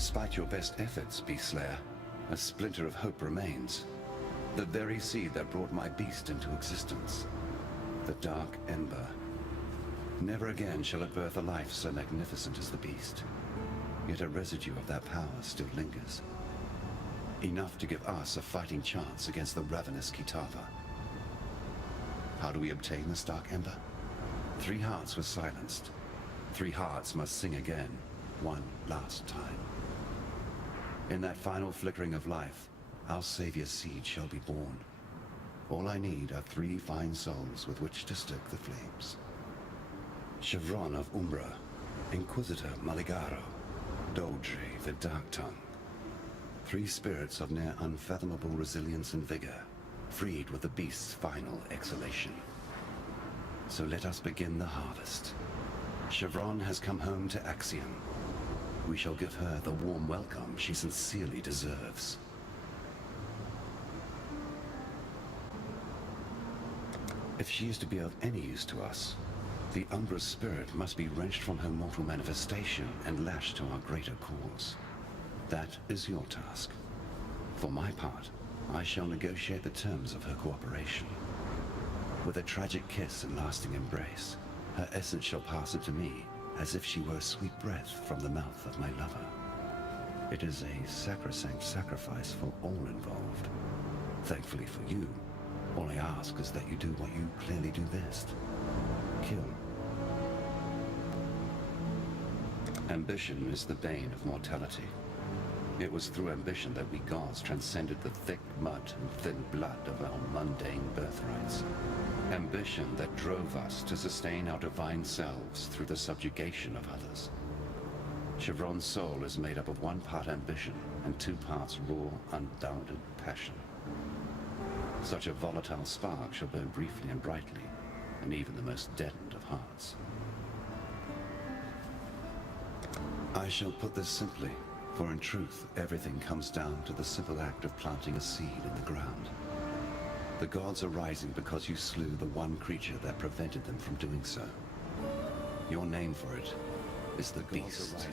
Despite your best efforts, Beast Slayer, a splinter of hope remains. The very seed that brought my beast into existence. The dark ember. Never again shall it birth a life so magnificent as the beast. Yet a residue of that power still lingers. Enough to give us a fighting chance against the ravenous Kitava. How do we obtain this dark ember? 3 hearts were silenced. 3 hearts must sing again, one last time. In that final flickering of life, our savior's seed shall be born. All I need are 3 fine souls with which to stoke the flames. Chevron of Umbra, Inquisitor Maligaro, Dodri the Dark Tongue. 3 spirits of near unfathomable resilience and vigor, freed with the beast's final exhalation. So let us begin the harvest. Chevron has come home to Axiom. We shall give her the warm welcome she sincerely deserves. If she is to be of any use to us, the Umbra's spirit must be wrenched from her mortal manifestation and lashed to our greater cause. That is your task. For my part, I shall negotiate the terms of her cooperation. With a tragic kiss and lasting embrace, her essence shall pass into me as if she were a sweet breath from the mouth of my lover. It is a sacrosanct sacrifice for all involved. Thankfully for you, all I ask is that you do what you clearly do best. Kill. Ambition is the bane of mortality. It was through ambition that we gods transcended the thick mud and thin blood of our mundane birthrights. Ambition that drove us to sustain our divine selves through the subjugation of others. Chevron's soul is made up of 1 part ambition and 2 parts raw, unbounded passion. Such a volatile spark shall burn briefly and brightly, and even the most deadened of hearts. I shall put this simply, for in truth, everything comes down to the simple act of planting a seed in the ground. The gods are rising because you slew the one creature that prevented them from doing so. Your name for it is the Beast.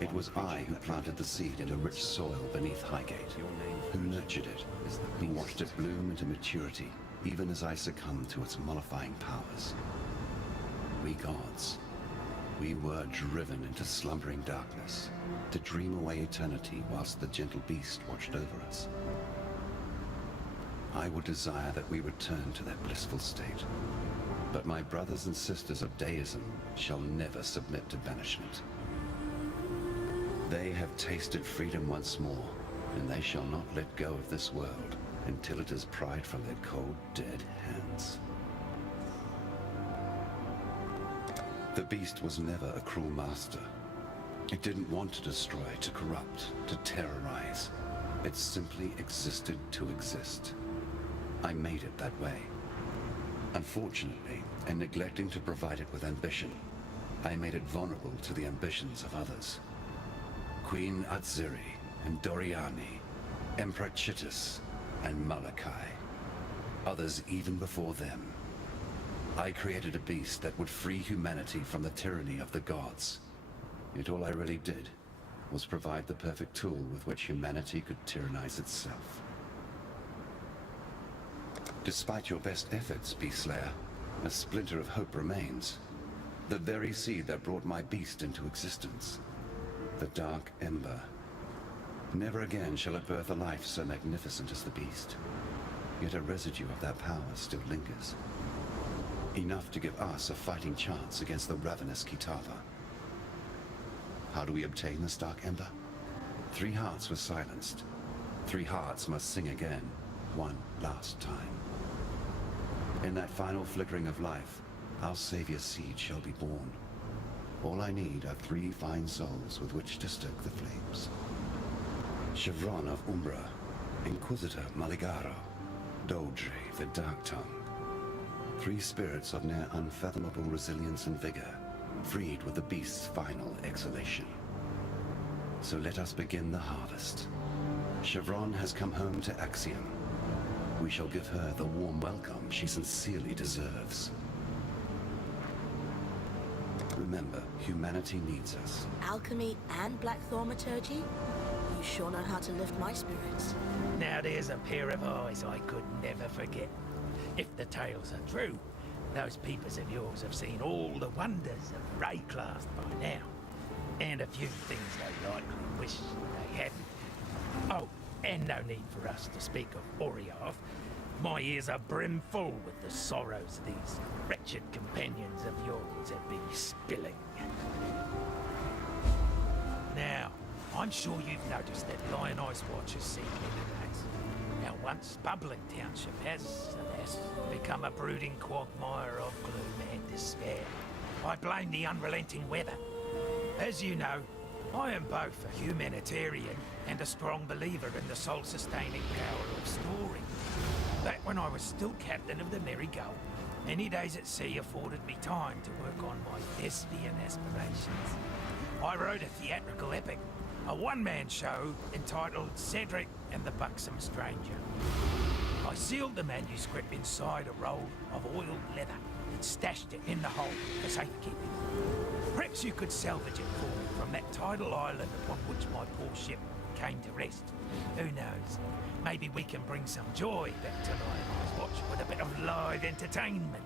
It was I who planted the seed in the rich soil beneath Highgate, who nurtured it, who watched it bloom into maturity, even as I succumbed to its mollifying powers. We gods, we were driven into slumbering darkness, to dream away eternity whilst the gentle beast watched over us. I would desire that we return to that blissful state, but my brothers and sisters of deism shall never submit to banishment. They have tasted freedom once more, and they shall not let go of this world until it is pried from their cold, dead hands. The beast was never a cruel master. It didn't want to destroy, to corrupt, to terrorize. It simply existed to exist. I made it that way. Unfortunately, in neglecting to provide it with ambition, I made it vulnerable to the ambitions of others. Queen Atziri and Doriani, Emperor Chittus and Malachi. Others even before them. I created a beast that would free humanity from the tyranny of the gods. Yet all I really did was provide the perfect tool with which humanity could tyrannize itself. Despite your best efforts, Beast Slayer, a splinter of hope remains. The very seed that brought my beast into existence. The dark ember. Never again shall it birth a life so magnificent as the beast. Yet a residue of that power still lingers. Enough to give us a fighting chance against the ravenous Kitava. How do we obtain this dark ember? 3 hearts were silenced. 3 hearts must sing again, one last time. In that final flickering of life, our savior's seed shall be born. All I need are 3 fine souls with which to stoke the flames. Chevron of Umbra, Inquisitor Maligaro, Dodri the Dark Tongue. 3 spirits of near unfathomable resilience and vigor, freed with the beast's final exhalation. So let us begin the harvest. Chevron has come home to Axiom. We shall give her the warm welcome she sincerely deserves. Remember, humanity needs us. Alchemy and black thaumaturgy? You sure know how to lift my spirits. Now there's a pair of eyes I could never forget. If the tales are true, those peepers of yours have seen all the wonders of Rayclast by now. And a few things they likely wish they hadn't. Oh, and no need for us to speak of Orioth. My ears are brimful with the sorrows these wretched companions of yours have been spilling. Now, I'm sure you've noticed that Lion Ice Watch has seen better days. Our once bubbling township has, alas, become a brooding quagmire of gloom and despair. I blame the unrelenting weather. As you know, I am both a humanitarian and a strong believer in the soul-sustaining power of story. Back when I was still captain of the Merry Gull, many days at sea afforded me time to work on my thespian aspirations. I wrote a theatrical epic, a one-man show entitled Cedric and the Buxom Stranger. I sealed the manuscript inside a roll of oiled leather and stashed it in the hold for safekeeping. Perhaps you could salvage it for me from that tidal island upon which my poor ship came to rest. Who knows? Maybe we can bring some joy back to Lion Ice Watch with a bit of live entertainment.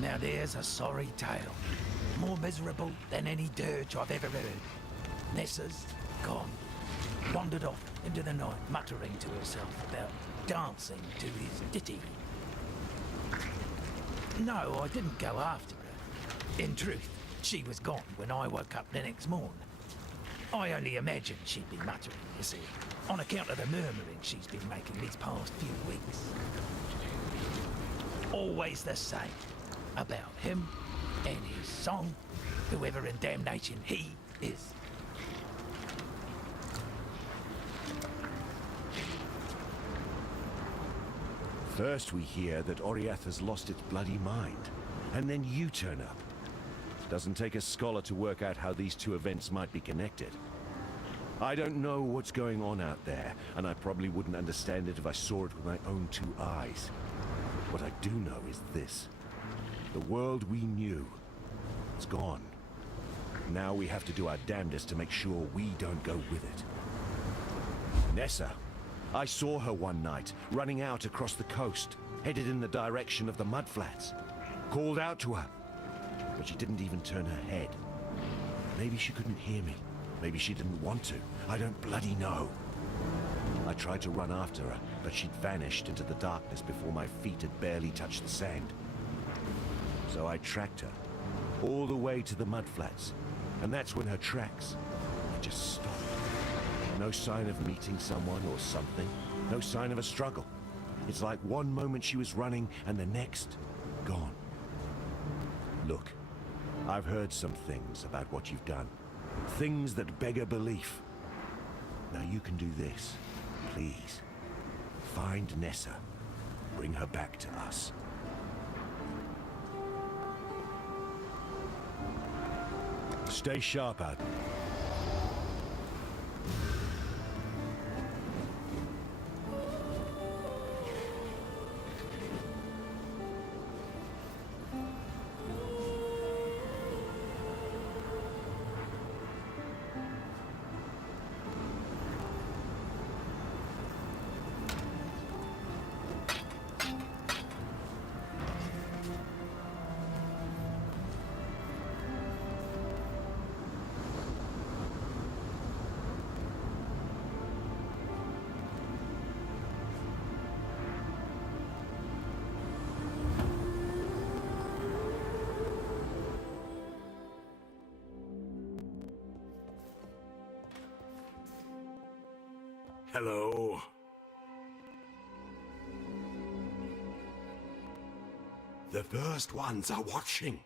Now there's a sorry tale, more miserable than any dirge I've ever heard. Nessa's gone, wandered off into the night, muttering to herself about dancing to his ditty. No, I didn't go after her. In truth, she was gone when I woke up the next morn. I only imagined she'd be muttering, you see, on account of the murmuring she's been making these past few weeks. Always the same, about him and his song, whoever in damnation he is. First we hear that Orioth has lost its bloody mind, and then you turn up. Doesn't take a scholar to work out how these two events might be connected. I don't know what's going on out there, and I probably wouldn't understand it if I saw it with my own two eyes. What I do know is this. The world we knew, it's gone. Now we have to do our damnedest to make sure we don't go with it. Nessa. I saw her one night, running out across the coast, headed in the direction of the mudflats. Called out to her, but she didn't even turn her head. Maybe she couldn't hear me. Maybe she didn't want to. I don't bloody know. I tried to run after her, but she'd vanished into the darkness before my feet had barely touched the sand. So I tracked her, all the way to the mudflats, and that's when her tracks, they just stopped. No sign of meeting someone or something. No sign of a struggle. It's like one moment she was running and the next, gone. Look, I've heard some things about what you've done. Things that beggar belief. Now you can do this. Please. Find Nessa. Bring her back to us. Stay sharp out. Hello. The first ones are watching.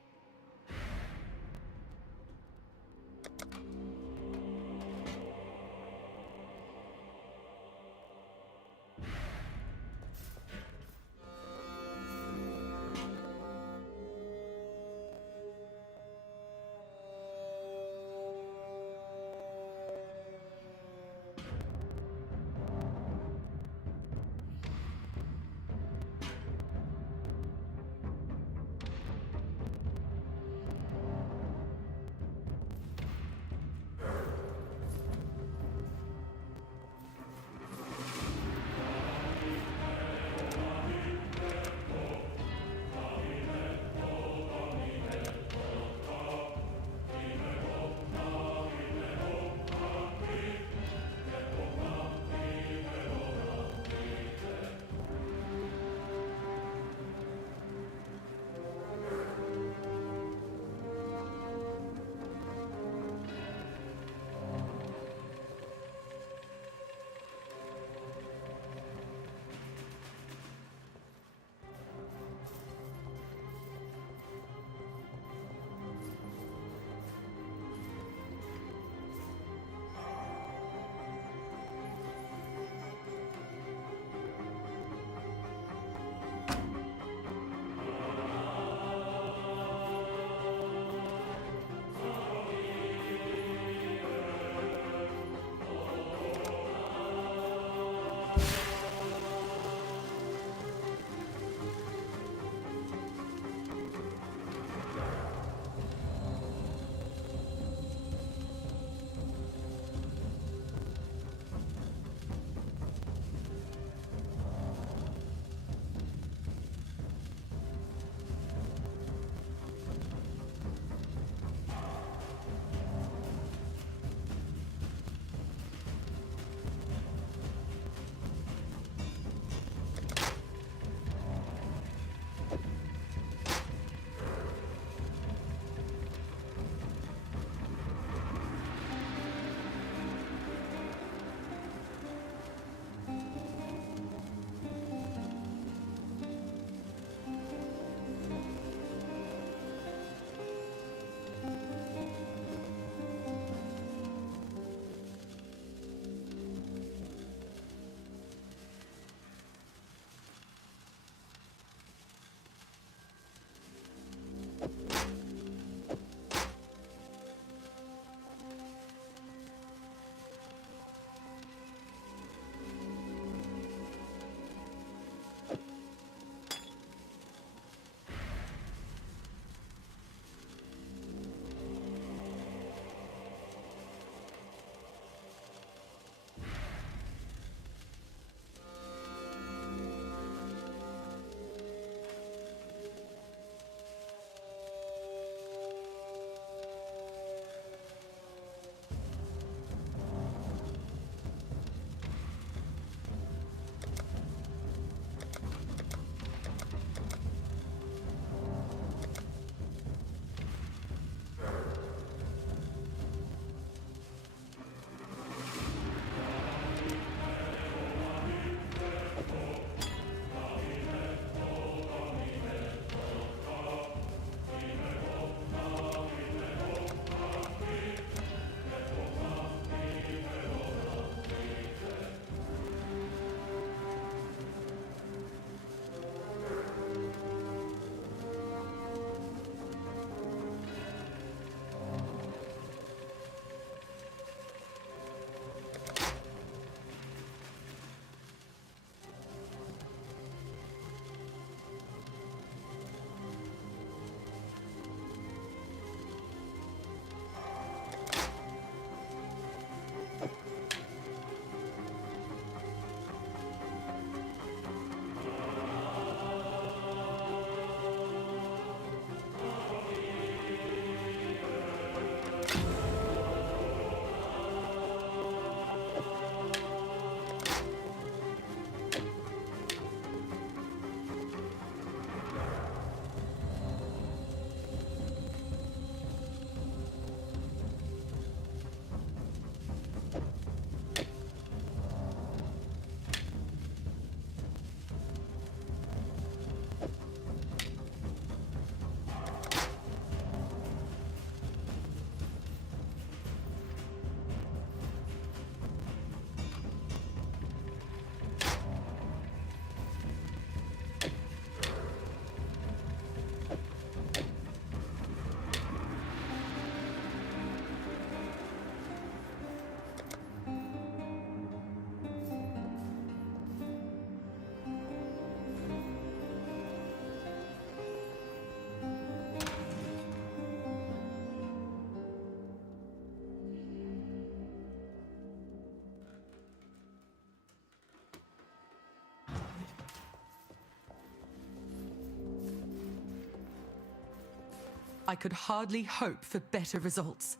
I could hardly hope for better results.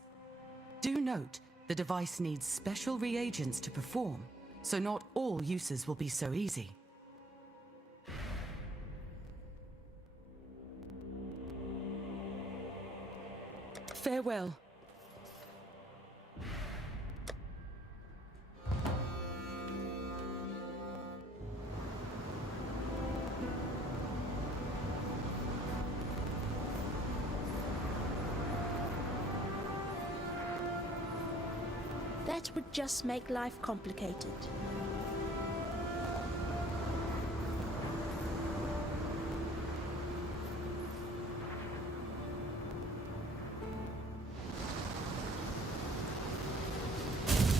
Do note, the device needs special reagents to perform, so not all uses will be so easy. Farewell. That would just make life complicated.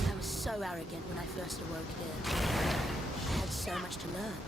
I was so arrogant when I first awoke here. I had so much to learn.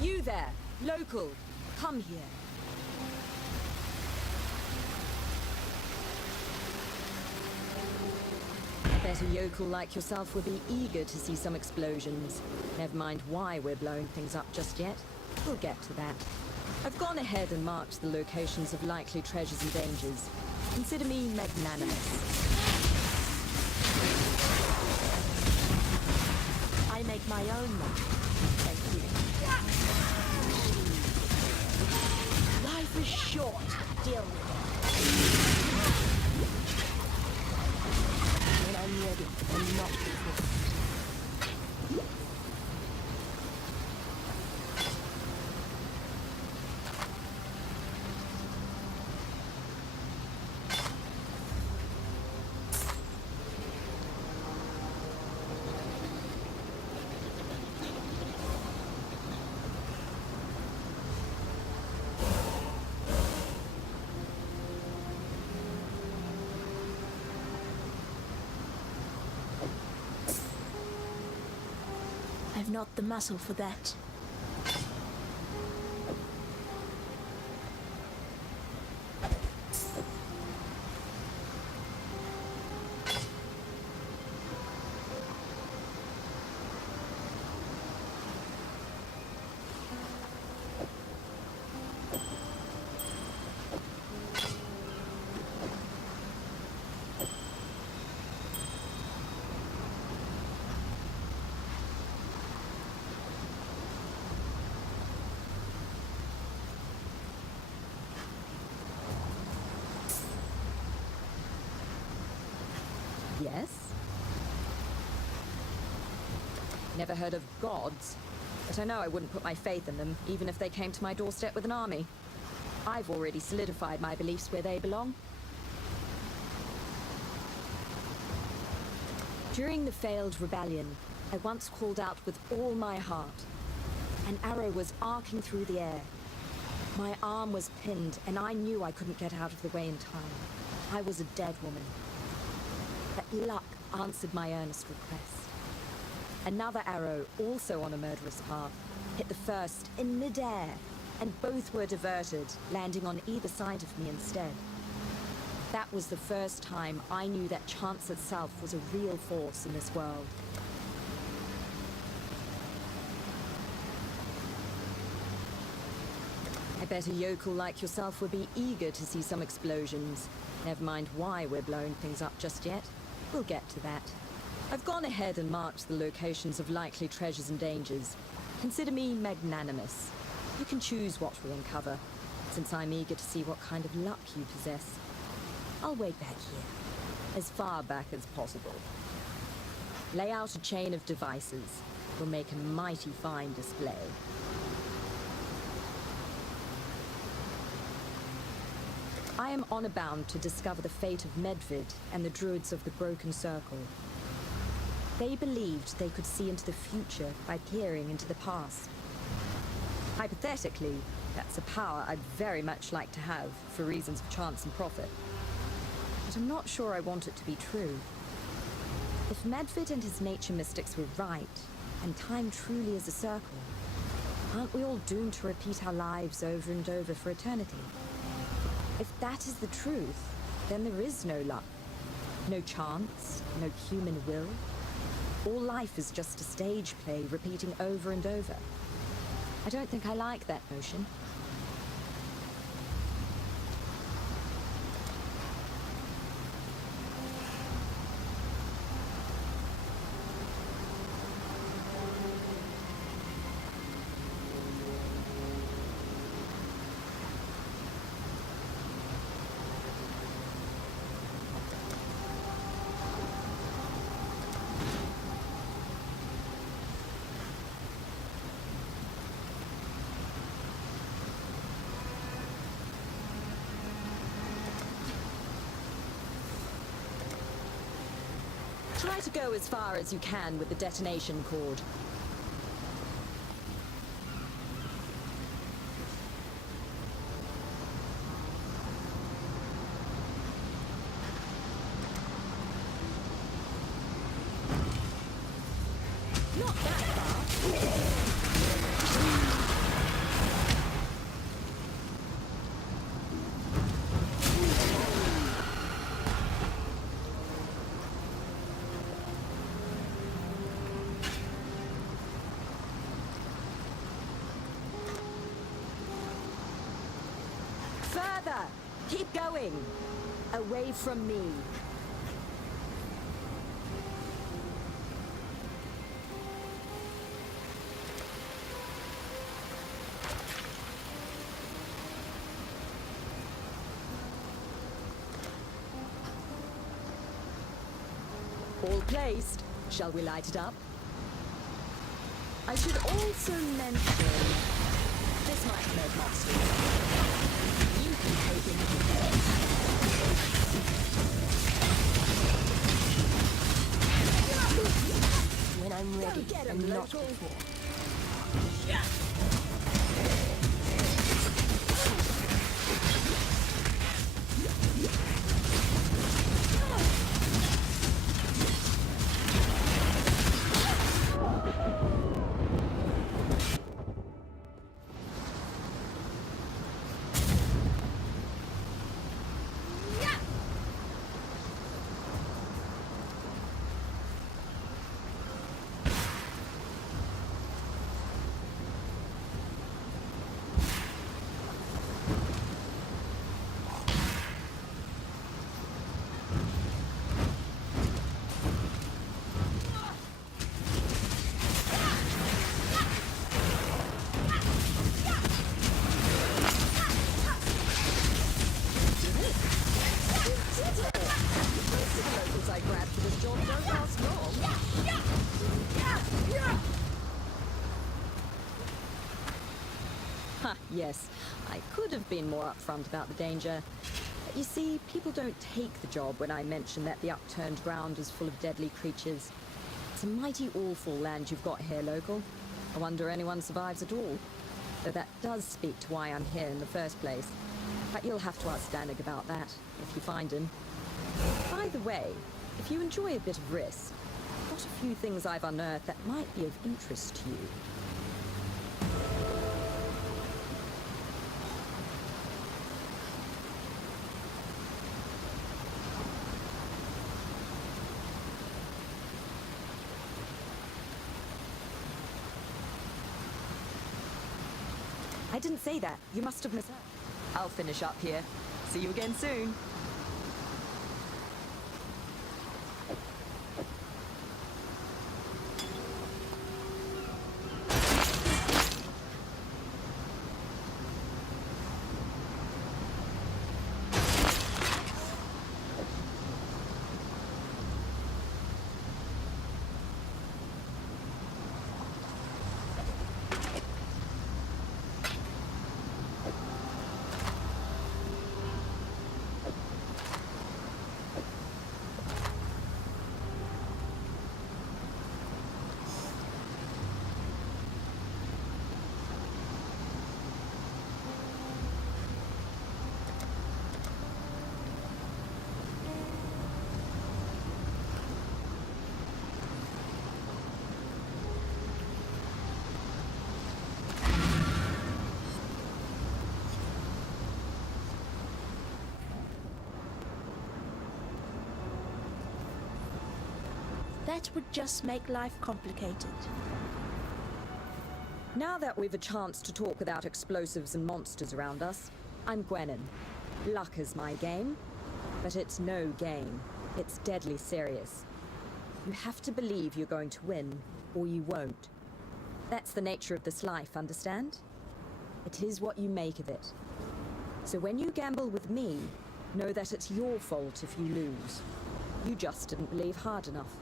You there, local, come here. I bet a yokel like yourself would be eager to see some explosions. Never mind why we're blowing things up just yet. We'll get to that. I've gone ahead and marked the locations of likely treasures and dangers. Consider me magnanimous. I make my own mark. Thank you. Life is short. Deal with it. When I'm ready, and not before. I've not the muscle for that. Yes? Never heard of gods, but I know I wouldn't put my faith in them, even if they came to my doorstep with an army. I've already solidified my beliefs where they belong. During the failed rebellion, I once called out with all my heart. An arrow was arcing through the air. My arm was pinned, and I knew I couldn't get out of the way in time. I was a dead woman. But luck answered my earnest request. Another arrow, also on a murderous path, hit the first in mid-air, and both were diverted, landing on either side of me instead. That was the first time I knew that chance itself was a real force in this world. I bet a yokel like yourself would be eager to see some explosions. Never mind why we're blowing things up just yet. We'll get to that. I've gone ahead and marked the locations of likely treasures and dangers. Consider me magnanimous. You can choose what we uncover, since I'm eager to see what kind of luck you possess. I'll wait back here, as far back as possible. Lay out a chain of devices. We'll make a mighty fine display. I am honor bound to discover the fate of Medvid and the druids of the Broken Circle. They believed they could see into the future by peering into the past. Hypothetically, that's a power I'd very much like to have for reasons of chance and profit. But I'm not sure I want it to be true. If Medvid and his nature mystics were right, and time truly is a circle, aren't we all doomed to repeat our lives over and over for eternity? If that is the truth, then there is no luck, no chance, no human will. All life is just a stage play repeating over and over. I don't think I like that notion. Try to go as far as you can with the detonation cord. Not that far. Further! Keep going! Away from me. All placed. Shall we light it up? I should also mention... This might hurt monsters. You can take it. When I'm ready, get 'em, and not local. before. I grabbed for this job don't last long. Ha, yes. I could have been more upfront about the danger. But you see, people don't take the job when I mention that the upturned ground is full of deadly creatures. It's a mighty awful land you've got here, local. I wonder anyone survives at all. Though that does speak to why I'm here in the first place. But you'll have to ask Danig about that, if you find him. By the way, if you enjoy a bit of risk, I've got a few things I've unearthed that might be of interest to you. I didn't say that. You must have misheard. I'll finish up here. See you again soon. That would just make life complicated. Now that we've a chance to talk without explosives and monsters around us, I'm Gwennon. Luck is my game, but it's no game. It's deadly serious. You have to believe you're going to win, or you won't. That's the nature of this life, understand? It is what you make of it. So when you gamble with me, know that it's your fault if you lose. You just didn't believe hard enough.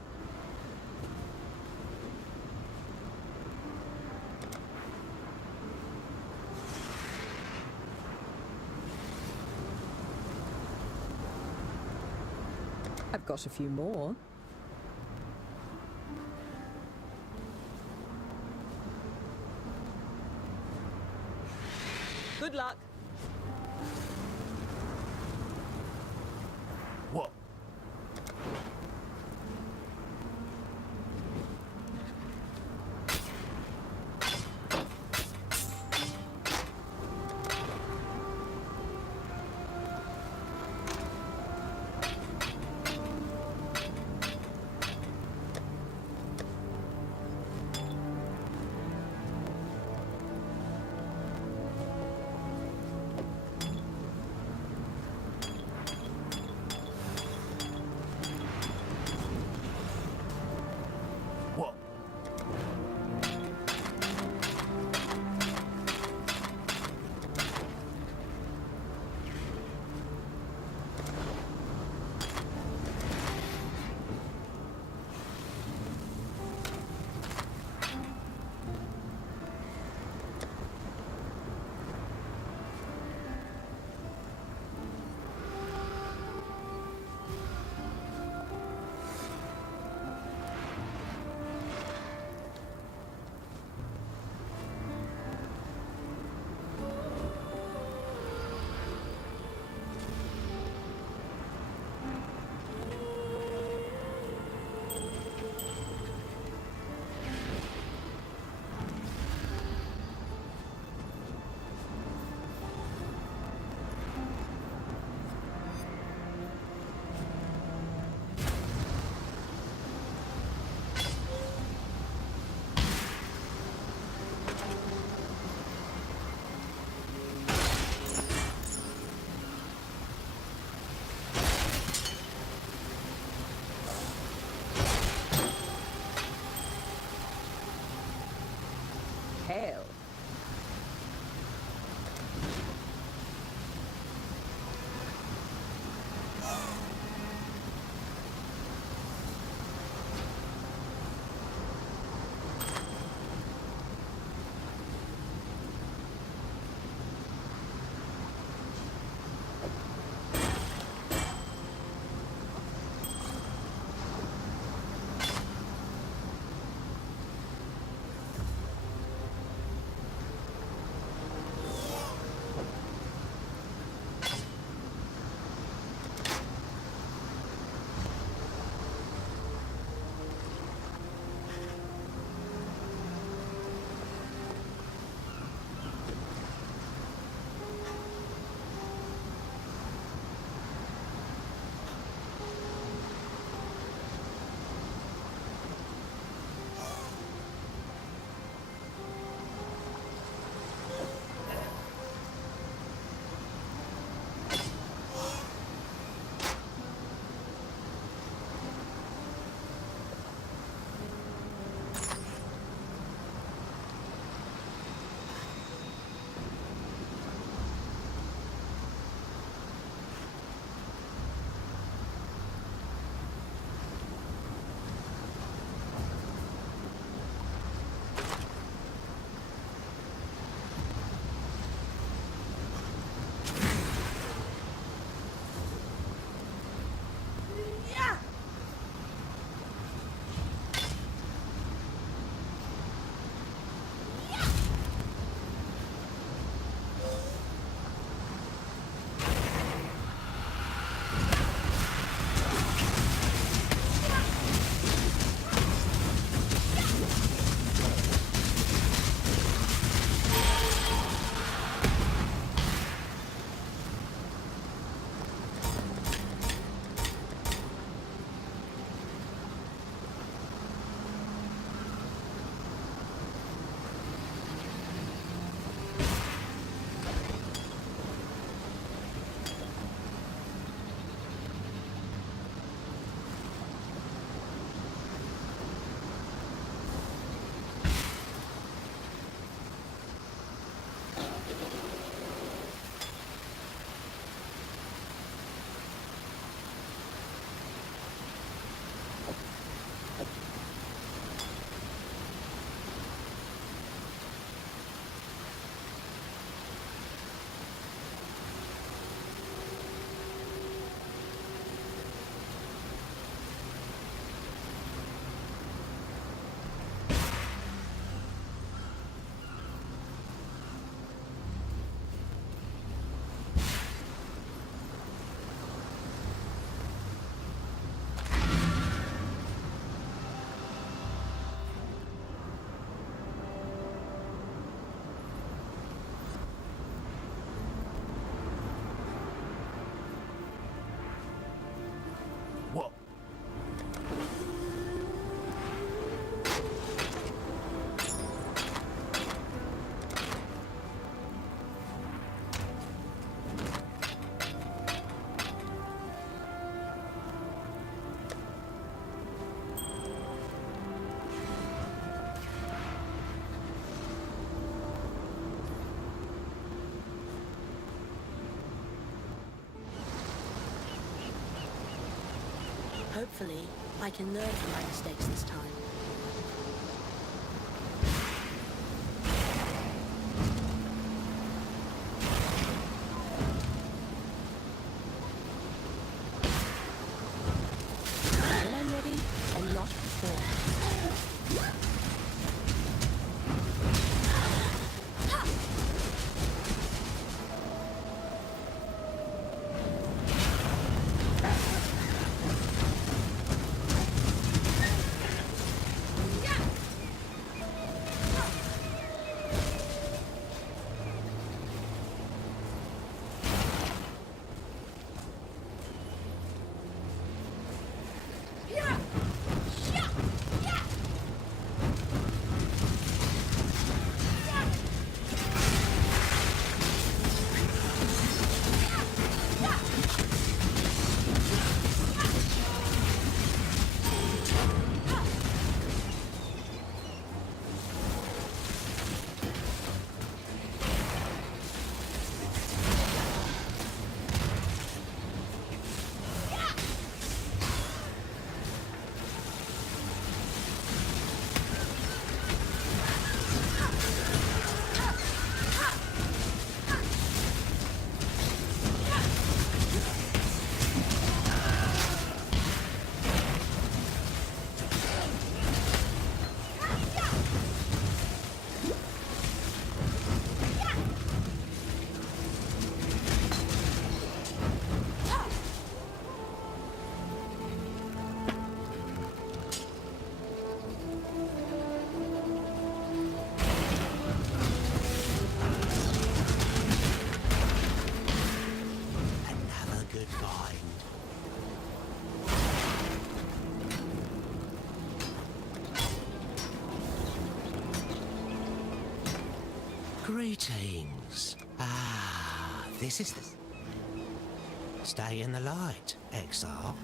I've got a few more. Hopefully, I can learn from my mistakes this time. When I'm ready, and not before. Greetings. Ah, this is the... Stay in the light, Exile.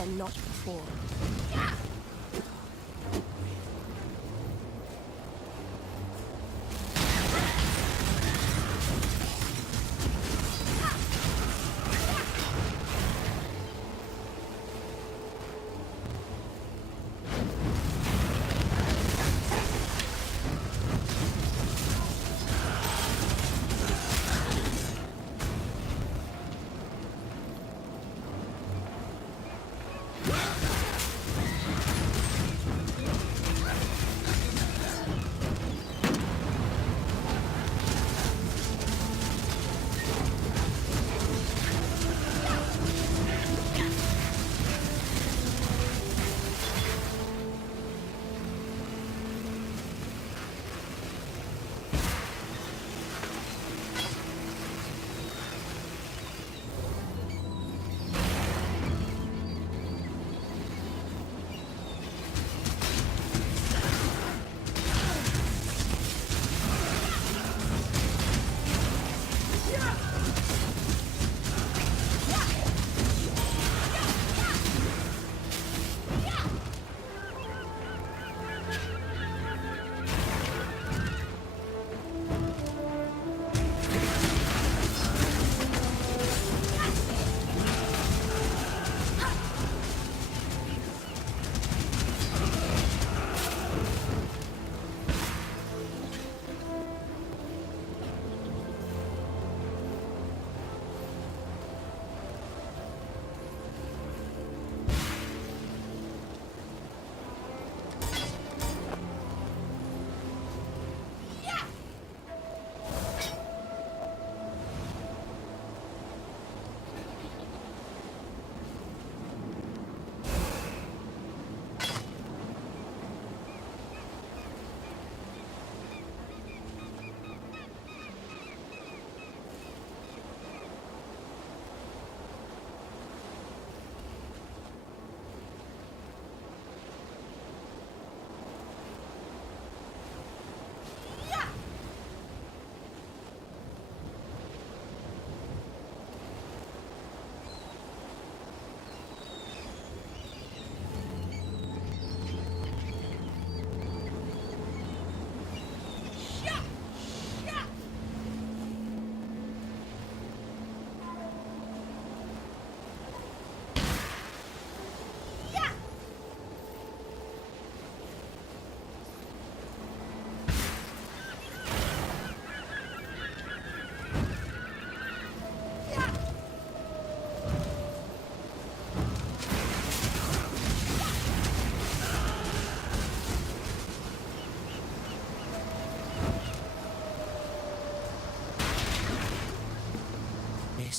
and not before.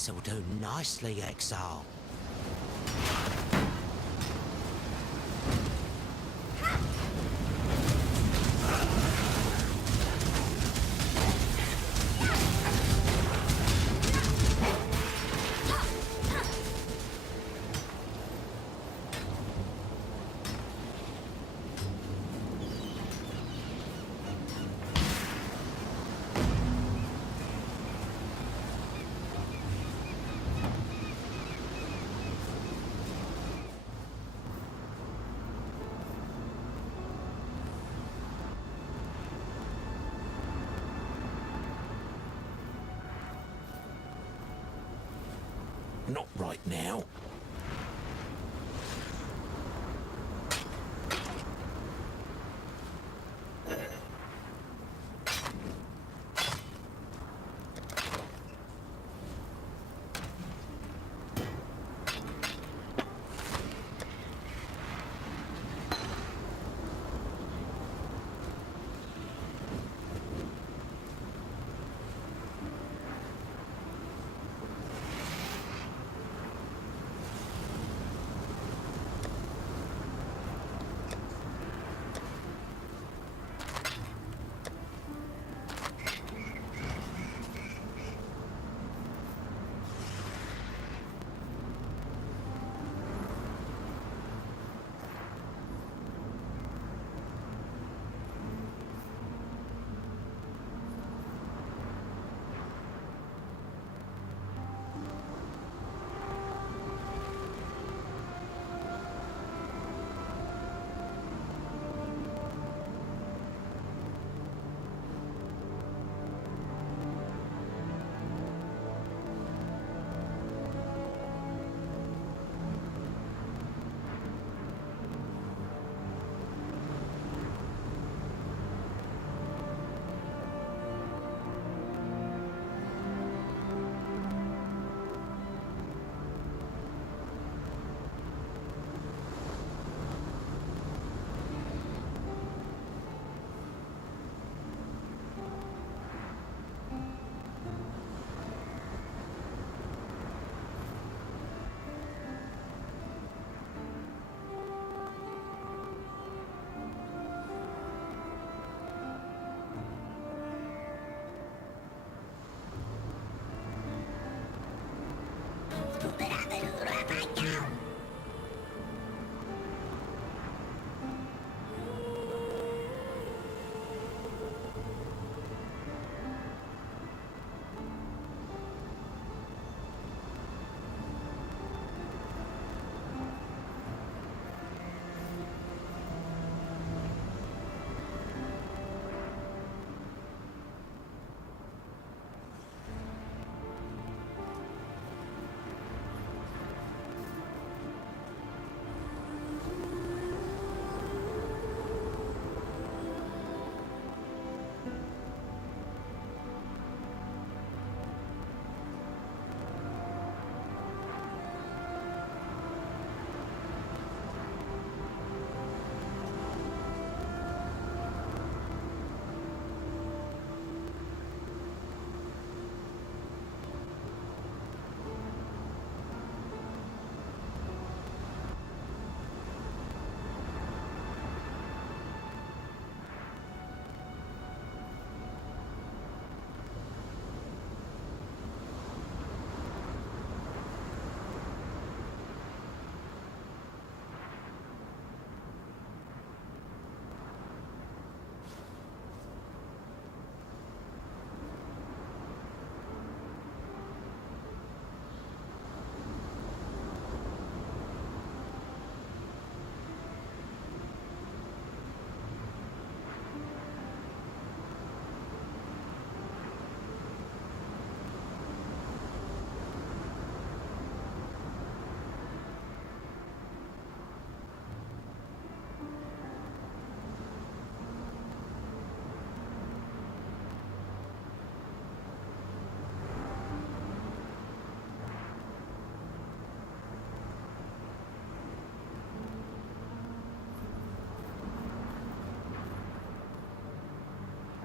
This'll do nicely, Exile. Not right now.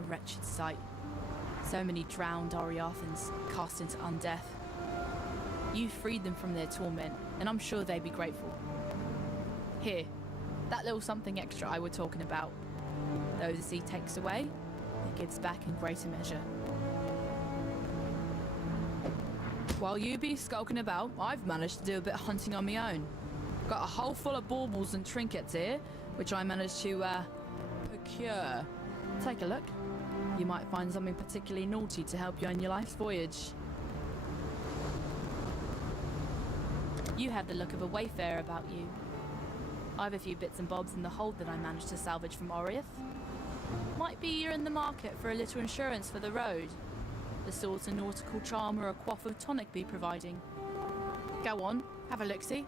Wretched sight. So many drowned Oriathans cast into undeath. You freed them from their torment, and I'm sure they'd be grateful. Here, that little something extra I were talking about. Though the sea takes away, it gives back in greater measure. While you be skulking about, I've managed to do a bit of hunting on my own. Got a hole full of baubles and trinkets here, which I managed to, procure. Take a look. You might find something particularly naughty to help you on your life's voyage. You have the look of a wayfarer about you. I've a few bits and bobs in the hold that I managed to salvage from Oriath. Might be you're in the market for a little insurance for the road. The sort of nautical charm or a quaff of tonic be providing. Go on, have a look-see.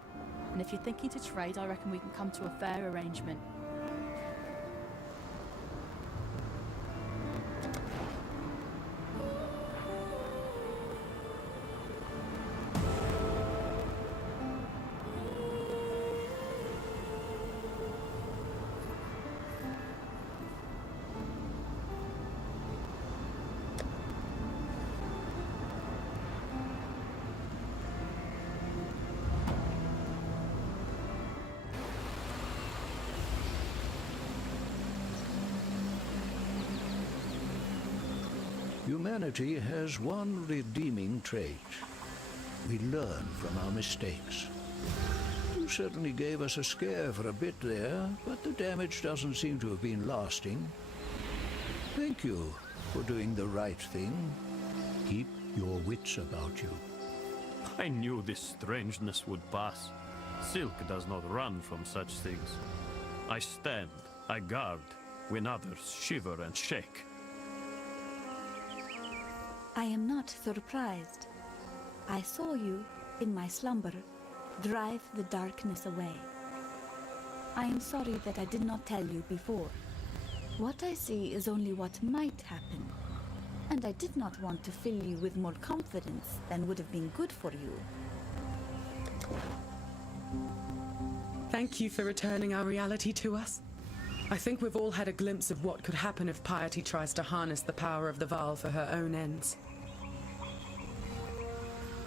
And if you're thinking to trade, I reckon we can come to a fair arrangement. Humanity has one redeeming trait. We learn from our mistakes. You certainly gave us a scare for a bit there, but the damage doesn't seem to have been lasting. Thank you for doing the right thing. Keep your wits about you. I knew this strangeness would pass. Silk does not run from such things. I stand, I guard, when others shiver and shake. I am not surprised. I saw you, in my slumber, drive the darkness away. I am sorry that I did not tell you before. What I see is only what might happen, and I did not want to fill you with more confidence than would have been good for you. Thank you for returning our reality to us. I think we've all had a glimpse of what could happen if piety tries to harness the power of the Vaal for her own ends.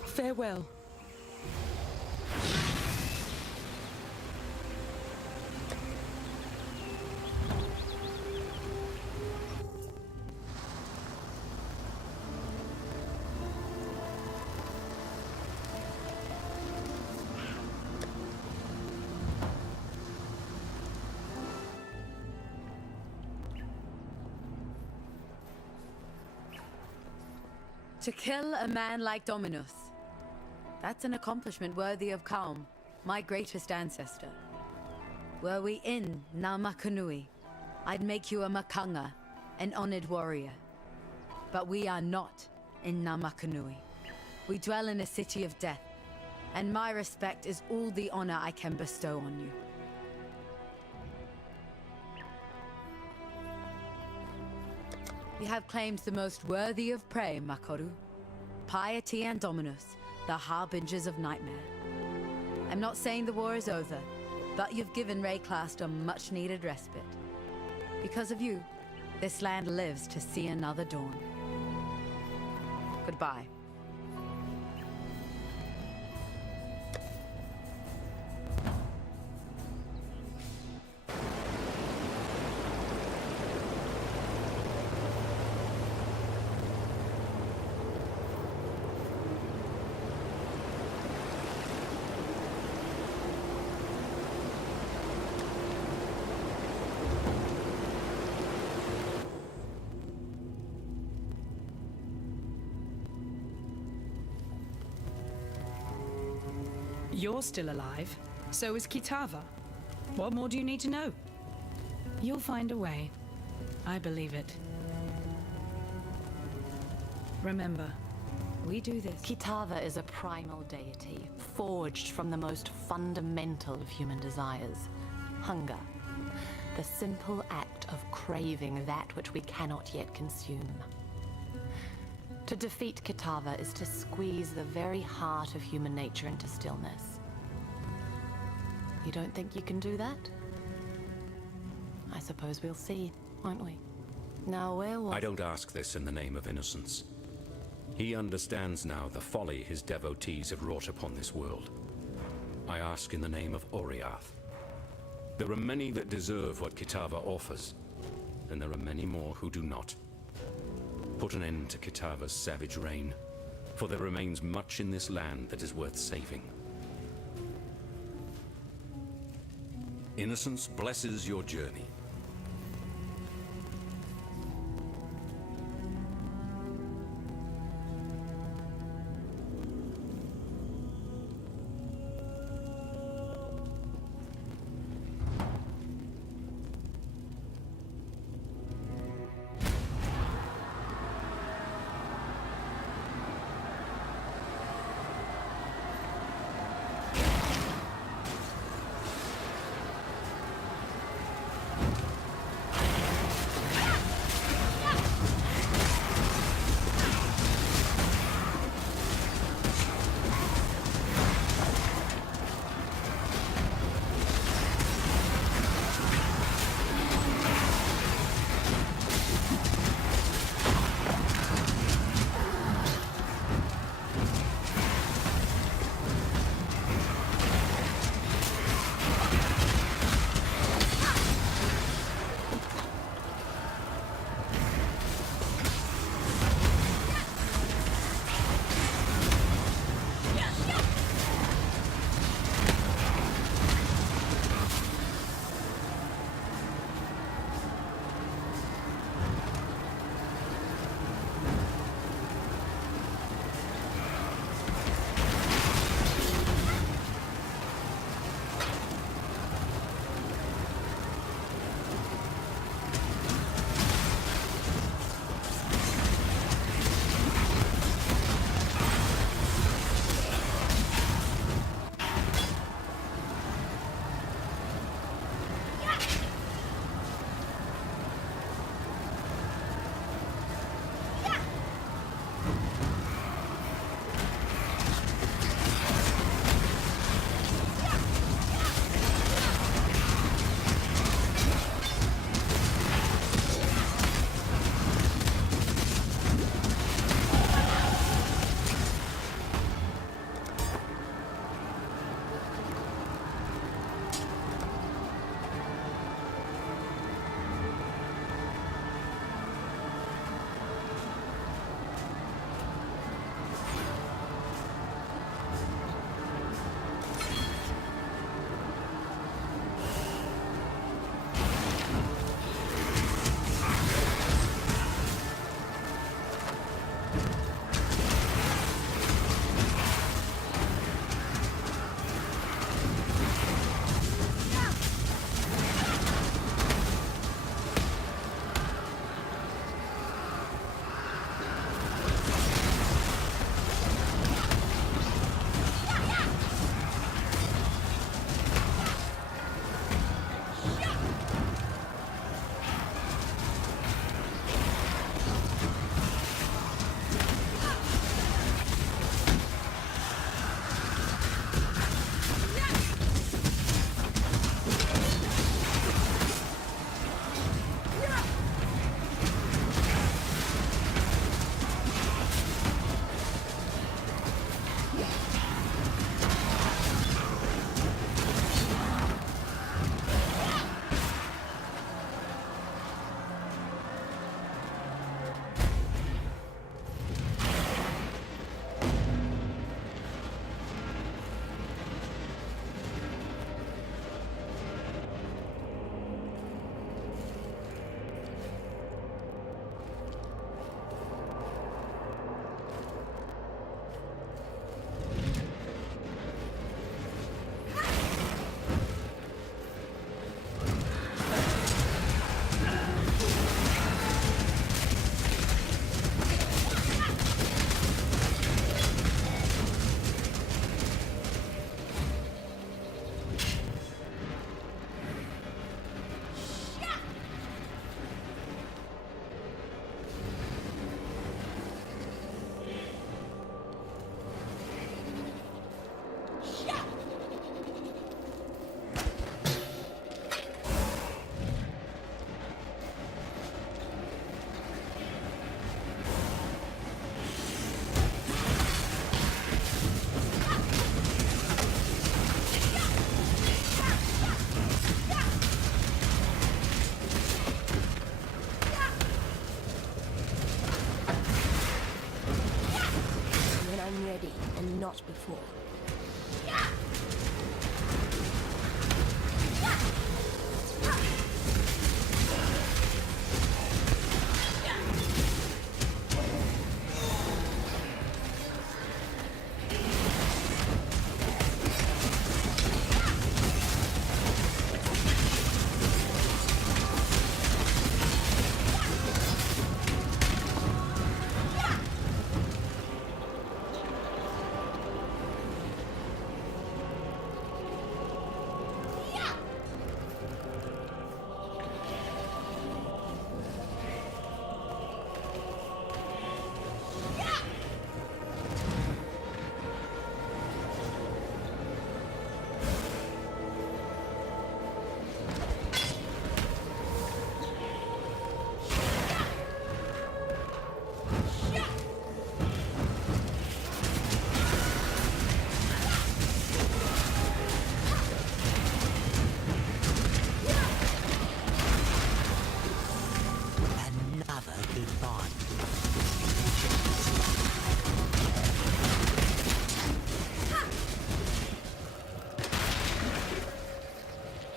Farewell. To kill a man like Dominus. That's an accomplishment worthy of Kalm, my greatest ancestor. Were we in Namakanui, I'd make you a Makanga, an honored warrior. But we are not in Namakanui. We dwell in a city of death, and my respect is all the honor I can bestow on you. You have claimed the most worthy of prey, Makoru. Piety and Dominus, the harbingers of nightmare. I'm not saying the war is over, but you've given Rayclast a much-needed respite. Because of you, this land lives to see another dawn. Goodbye. You're still alive. So is Kitava. What more do you need to know? You'll find a way. I believe it. Remember, we do this. Kitava is a primal deity, forged from the most fundamental of human desires, hunger. The simple act of craving that which we cannot yet consume. To defeat Kitava is to squeeze the very heart of human nature into stillness. You don't think you can do that? I suppose we'll see, won't we? Now where was... I don't ask this in the name of innocence. He understands now the folly his devotees have wrought upon this world. I ask in the name of Oriath. There are many that deserve what Kitava offers, and there are many more who do not. Put an end to Kitava's savage reign, for there remains much in this land that is worth saving. Innocence blesses your journey.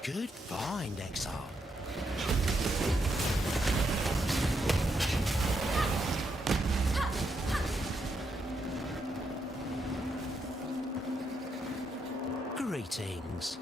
Good find, Exile. Greetings.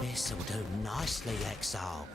This'll do nicely, Exile.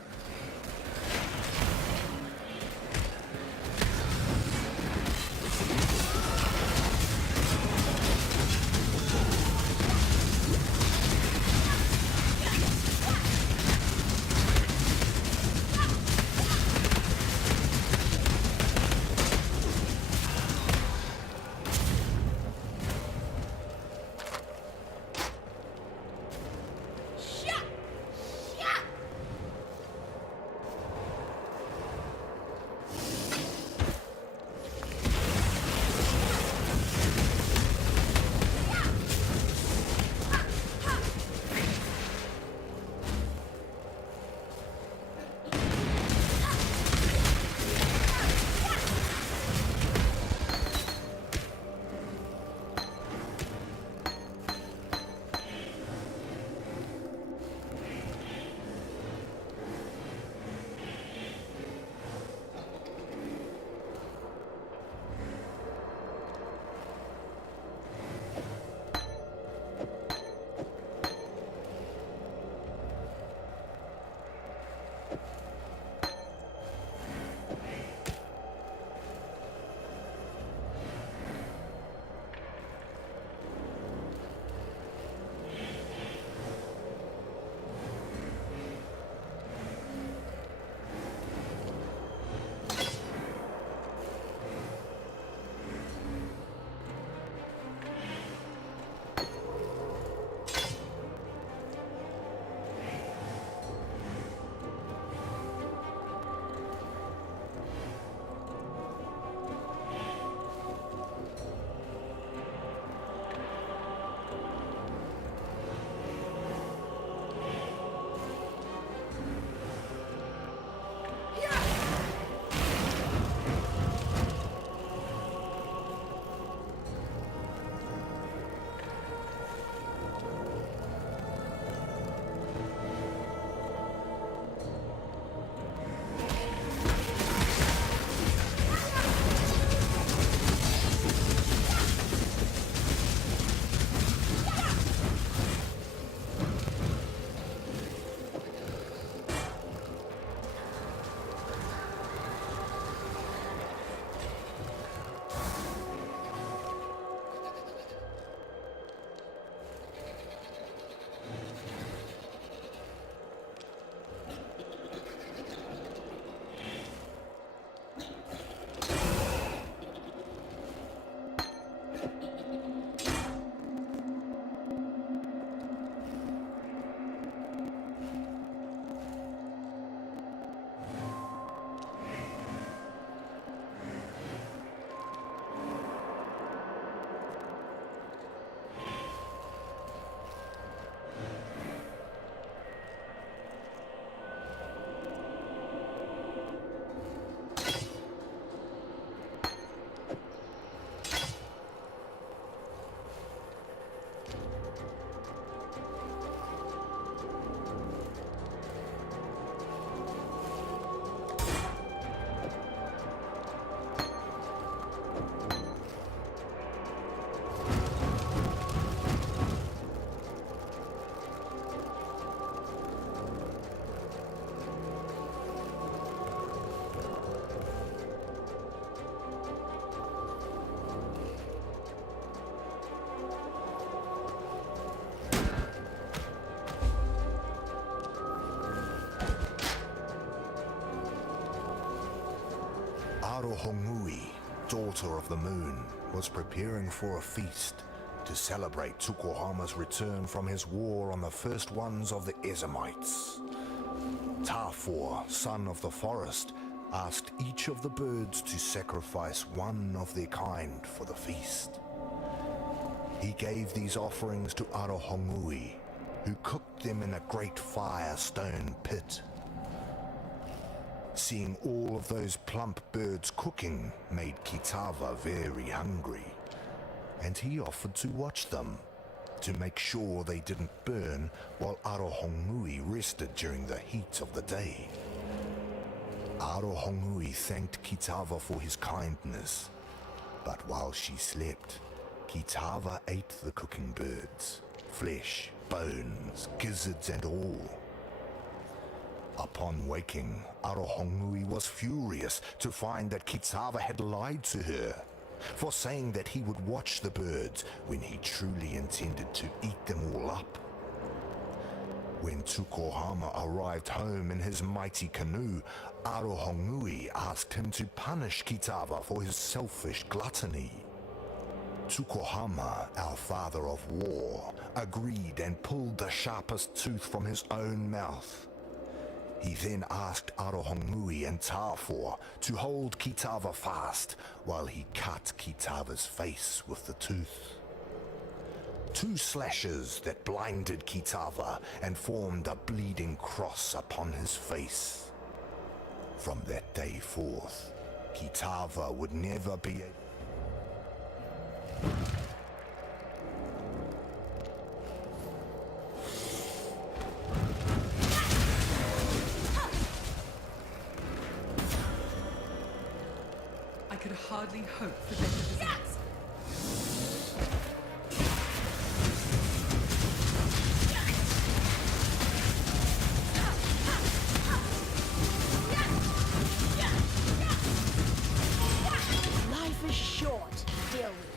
Arohongui, daughter of the moon, was preparing for a feast to celebrate Tukohama's return from his war on the first ones of the Ezamites. Tafor, son of the forest, asked each of the birds to sacrifice one of their kind for the feast. He gave these offerings to Arohongui, who cooked them in a great fire-stone pit. Seeing all of those plump birds cooking made Kitava very hungry, and he offered to watch them, to make sure they didn't burn while Arohongui rested during the heat of the day. Arohongui thanked Kitava for his kindness, but while she slept, Kitava ate the cooking birds, flesh, bones, gizzards and all. Upon waking, Arohongui was furious to find that Kitava had lied to her, for saying that he would watch the birds when he truly intended to eat them all up. When Tukohama arrived home in his mighty canoe, Arohongui asked him to punish Kitava for his selfish gluttony. Tukohama, our father of war, agreed and pulled the sharpest tooth from his own mouth. He then asked Arohongui and Tafor to hold Kitava fast while he cut Kitava's face with the tooth. 2 slashes that blinded Kitava and formed a bleeding cross upon his face. From that day forth, Kitava would never be able... I could hardly hope for better results. Life is short. Deal with it.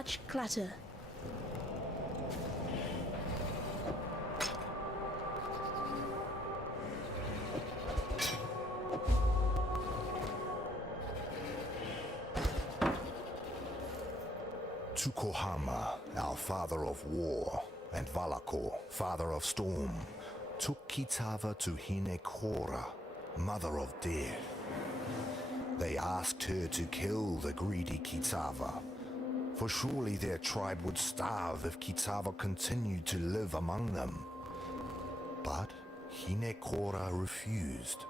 much clutter. Tukohama, our father of war, and Valakor, father of storm, took Kitava to Hinekora, mother of death. They asked her to kill the greedy Kitava, for surely their tribe would starve if Kitava continued to live among them. But Hinekora refused,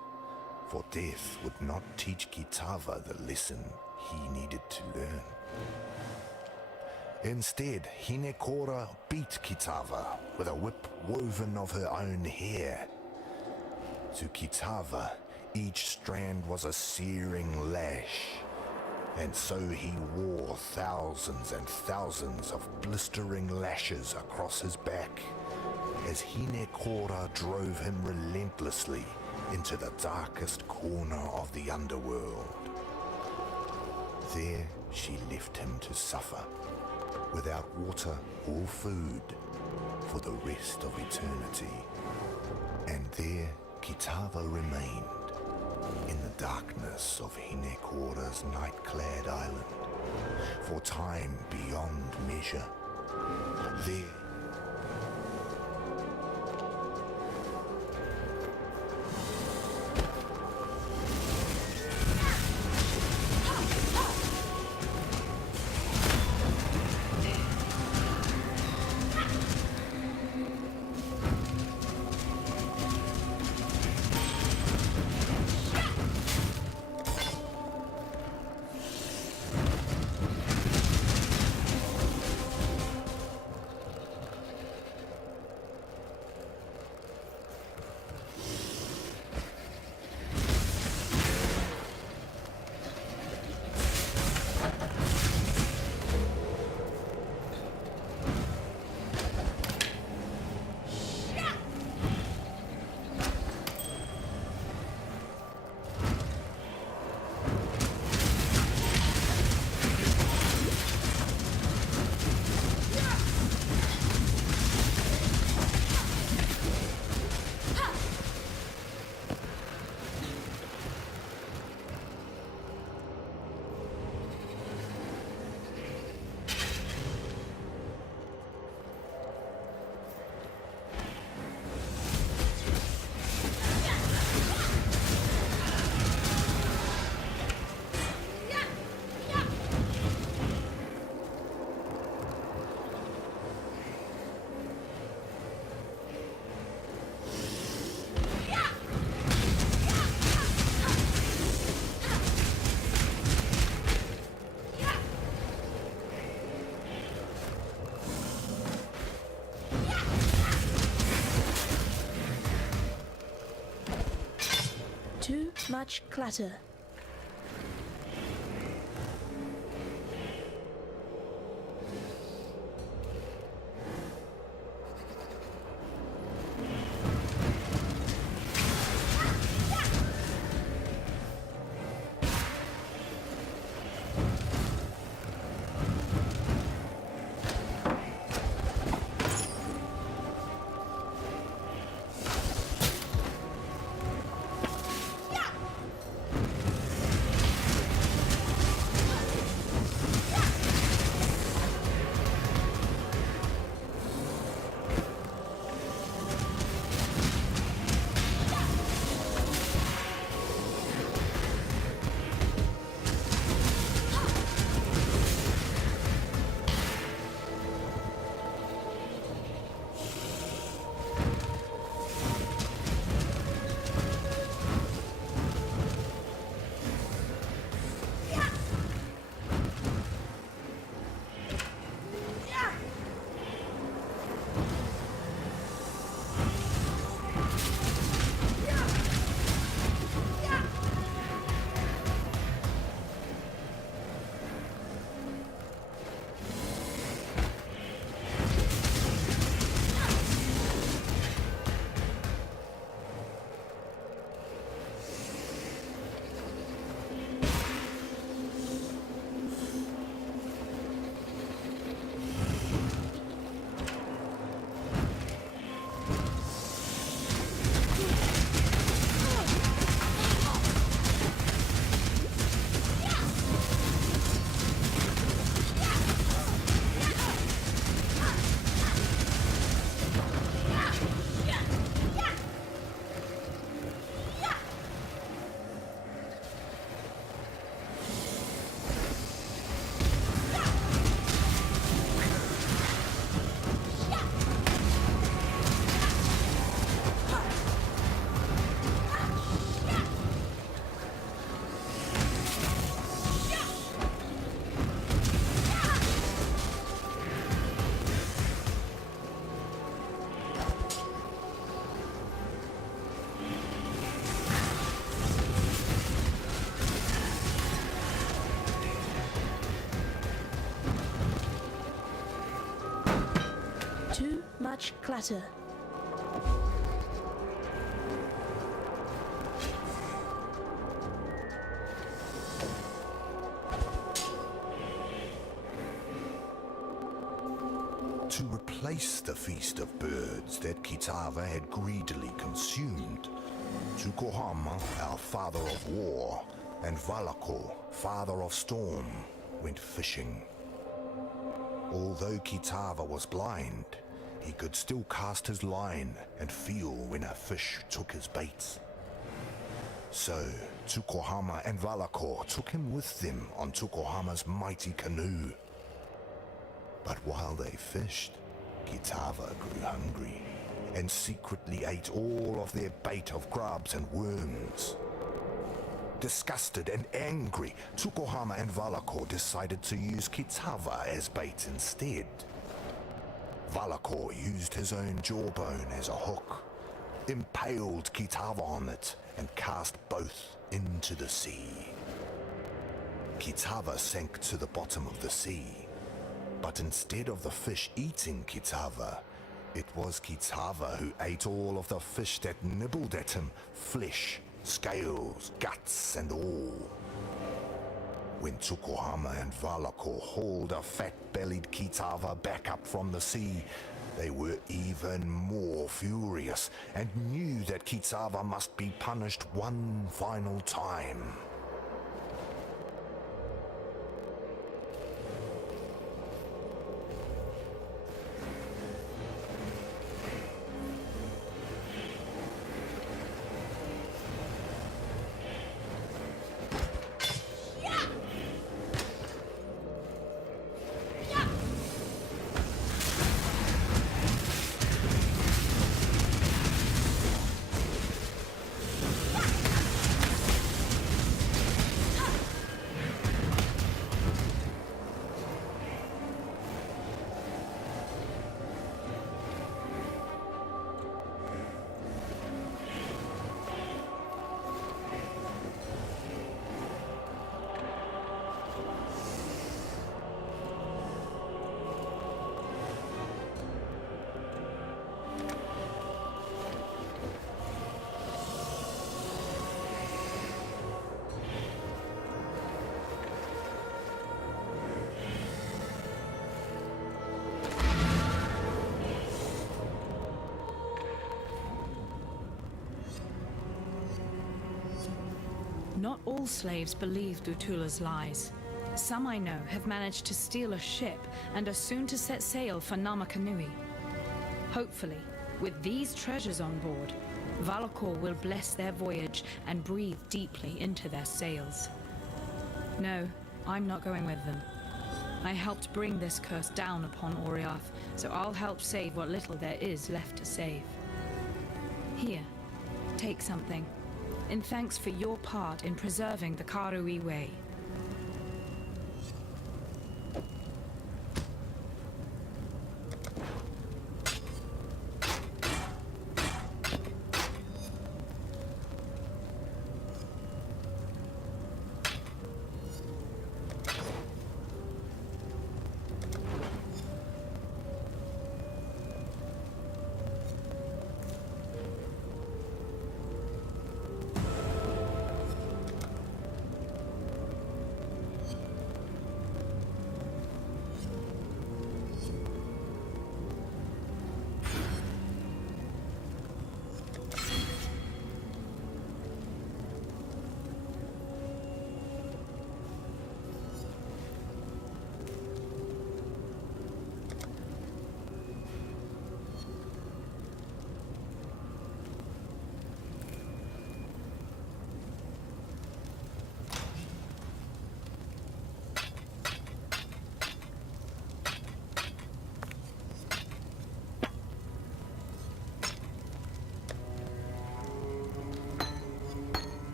for death would not teach Kitava the lesson he needed to learn. Instead, Hinekora beat Kitava with a whip woven of her own hair. To Kitava, each strand was a searing lash, and so he wore thousands and thousands of blistering lashes across his back, as Hinekora drove him relentlessly into the darkest corner of the underworld. There she left him to suffer, without water or food, for the rest of eternity. And there Kitava remained, in the darkness of Hinekora's night-clad island, for time beyond measure. There Too much clutter. Too much clutter. To replace the feast of birds that Kitava had greedily consumed, Tukohama, our father of war, and Valakor, father of storm, went fishing. Although Kitava was blind, he could still cast his line and feel when a fish took his bait. So, Tukohama and Valakor took him with them on Tukohama's mighty canoe. But while they fished, Kitava grew hungry and secretly ate all of their bait of grubs and worms. Disgusted and angry, Tukohama and Valakor decided to use Kitava as bait instead. Valakor used his own jawbone as a hook, impaled Kitava on it, and cast both into the sea. Kitava sank to the bottom of the sea. But instead of the fish eating Kitava, it was Kitava who ate all of the fish that nibbled at him, flesh, scales, guts, and all. When Tukohama and Valakor hauled a fat-bellied Kitava back up from the sea, they were even more furious and knew that Kitava must be punished one final time. Not all slaves believe Dutula's lies. Some I know have managed to steal a ship and are soon to set sail for Namakanui. Hopefully, with these treasures on board, Valakor will bless their voyage and breathe deeply into their sails. No, I'm not going with them. I helped bring this curse down upon Oriath, so I'll help save what little there is left to save. Here, take something. In thanks for your part in preserving the Karui Way.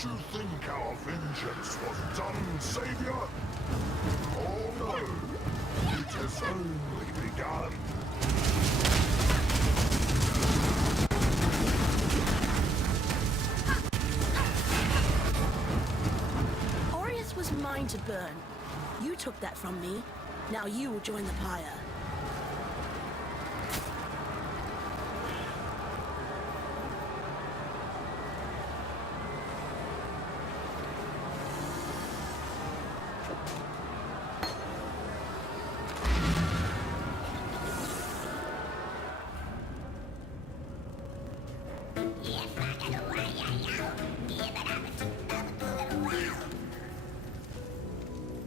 Did you think our vengeance was done, Savior? Oh no, it has only begun. Aureus was mine to burn. You took that from me. Now you will join the pyre.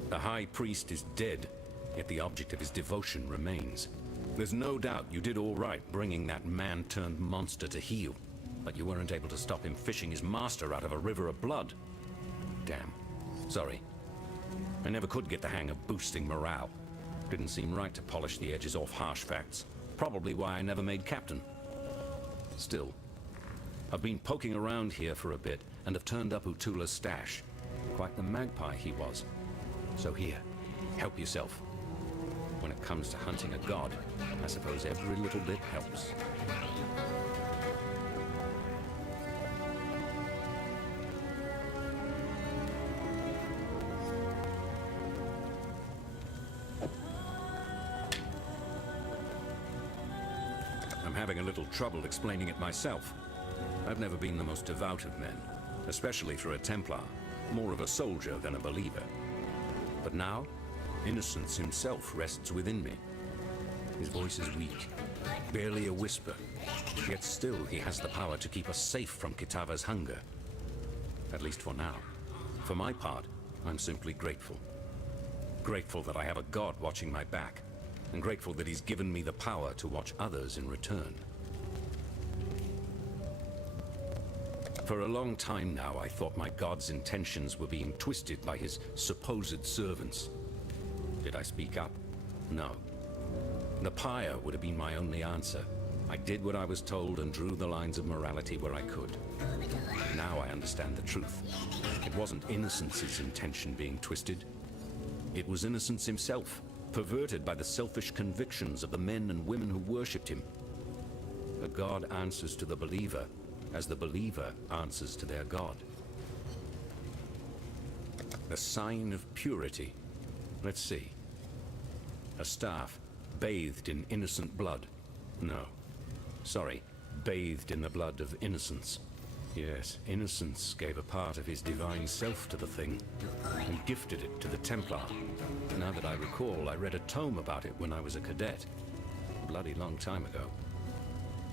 The High Priest is dead, yet the object of his devotion remains. There's no doubt you did all right bringing that man-turned-monster to heel, but you weren't able to stop him fishing his master out of a river of blood. Damn. Sorry. I never could get the hang of boosting morale. Didn't seem right to polish the edges off harsh facts. Probably why I never made captain. Still, I've been poking around here for a bit and have turned up Utula's stash. Quite the magpie he was. So here, help yourself. When it comes to hunting a god, I suppose every little bit helps. I'm having a little trouble explaining it myself. I've never been the most devout of men, especially for a Templar, more of a soldier than a believer. But now, Innocence himself rests within me. His voice is weak, barely a whisper, yet still he has the power to keep us safe from Kitava's hunger. At least for now. For my part, I'm simply grateful. Grateful that I have a god watching my back, and grateful that he's given me the power to watch others in return. For a long time now, I thought my god's intentions were being twisted by his supposed servants. Did I speak up? No. The pyre would have been my only answer. I did what I was told and drew the lines of morality where I could. Now I understand the truth. It wasn't Innocence's intention being twisted. It was Innocence himself, perverted by the selfish convictions of the men and women who worshipped him. The god answers to the believer, as the believer answers to their god. The sign of purity. Let's see. A staff bathed in innocent blood. No. Sorry, bathed in the blood of innocence. Yes, Innocence gave a part of his divine self to the thing, and gifted it to the Templar. Now that I recall, I read a tome about it when I was a cadet. A bloody long time ago.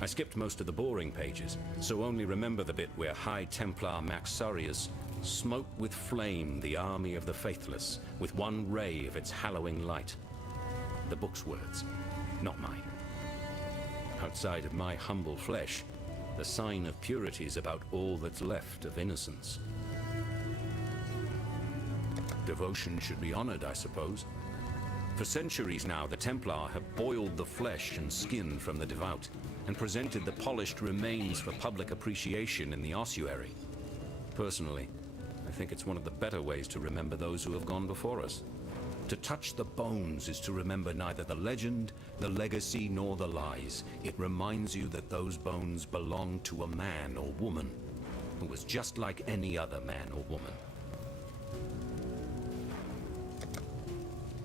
I skipped most of the boring pages, so only remember the bit where High Templar Maxarius smote with flame the army of the faithless, with one ray of its hallowing light. The book's words, not mine. Outside of my humble flesh, the sign of purity is about all that's left of Innocence. Devotion should be honored, I suppose. For centuries now, the Templar have boiled the flesh and skin from the devout, and presented the polished remains for public appreciation in the ossuary. Personally, I think it's one of the better ways to remember those who have gone before us. To touch the bones is to remember neither the legend, the legacy, nor the lies. It reminds you that those bones belong to a man or woman who was just like any other man or woman.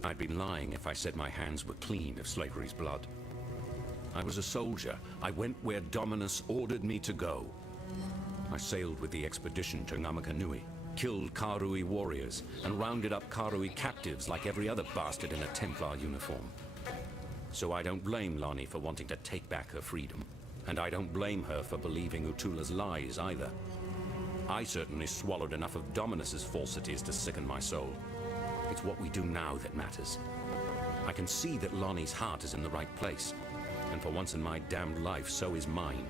I'd be lying if I said my hands were clean of slavery's blood. I was a soldier. I went where Dominus ordered me to go. I sailed with the expedition to Namakanui, killed Karui warriors, and rounded up Karui captives like every other bastard in a Templar uniform. So I don't blame Lonnie for wanting to take back her freedom, and I don't blame her for believing Utula's lies either. I certainly swallowed enough of Dominus's falsities to sicken my soul. It's what we do now that matters. I can see that Lonnie's heart is in the right place, and for once in my damned life, so is mine.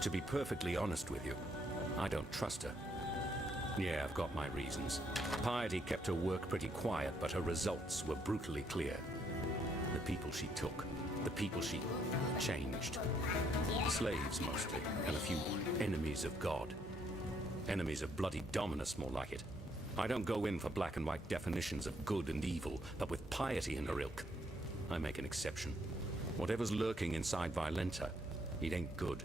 To be perfectly honest with you, I don't trust her. Yeah, I've got my reasons. Piety kept her work pretty quiet, but her results were brutally clear. The people she took, The people she changed. Slaves mostly, and a few enemies of God. Enemies of bloody Dominus, more like it. I don't go in for black and white definitions of good and evil, but with piety in her ilk, I make an exception. Whatever's lurking inside Violenta, it ain't good.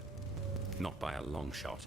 Not by a long shot.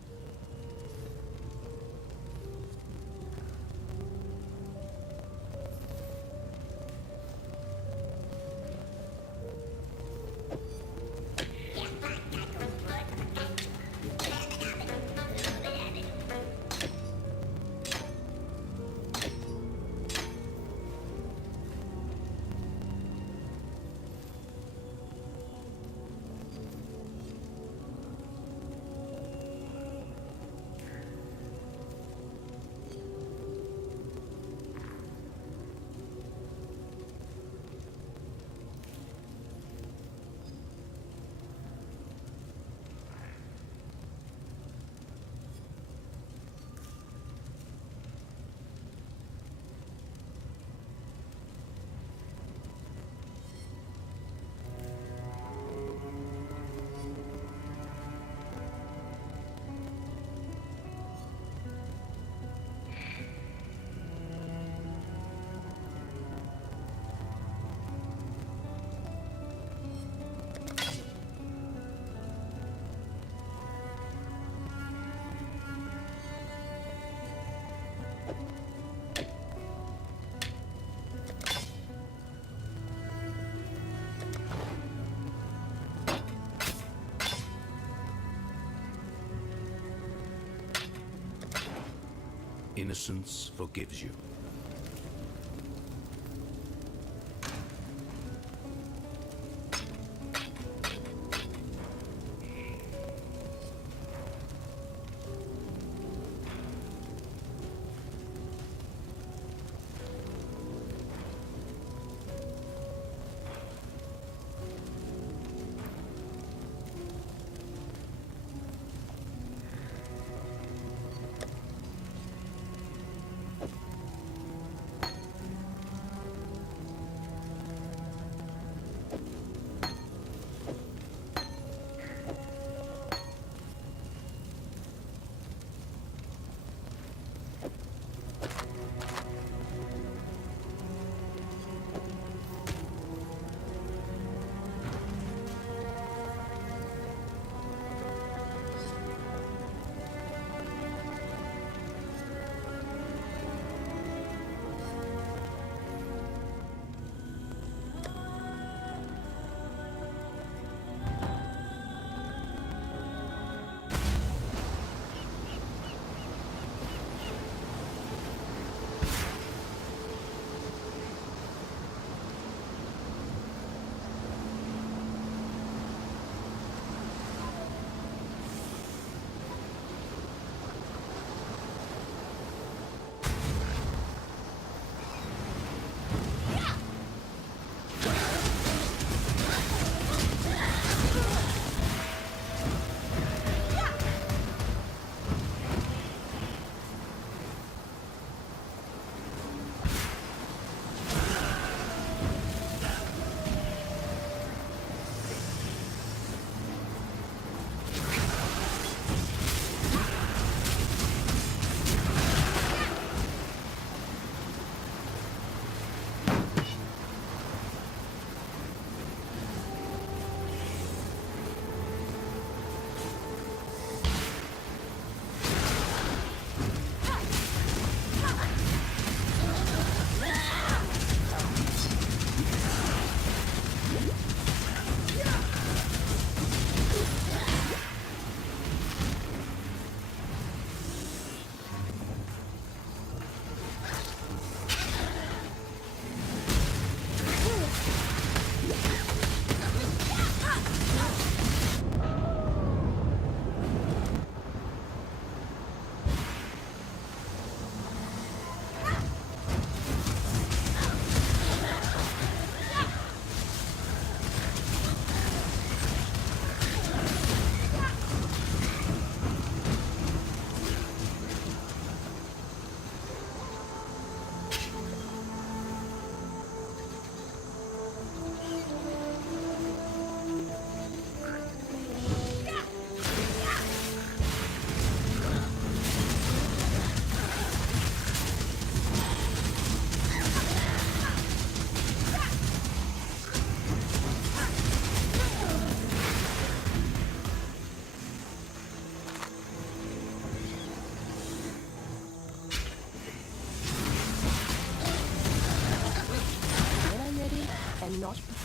Innocence forgives you.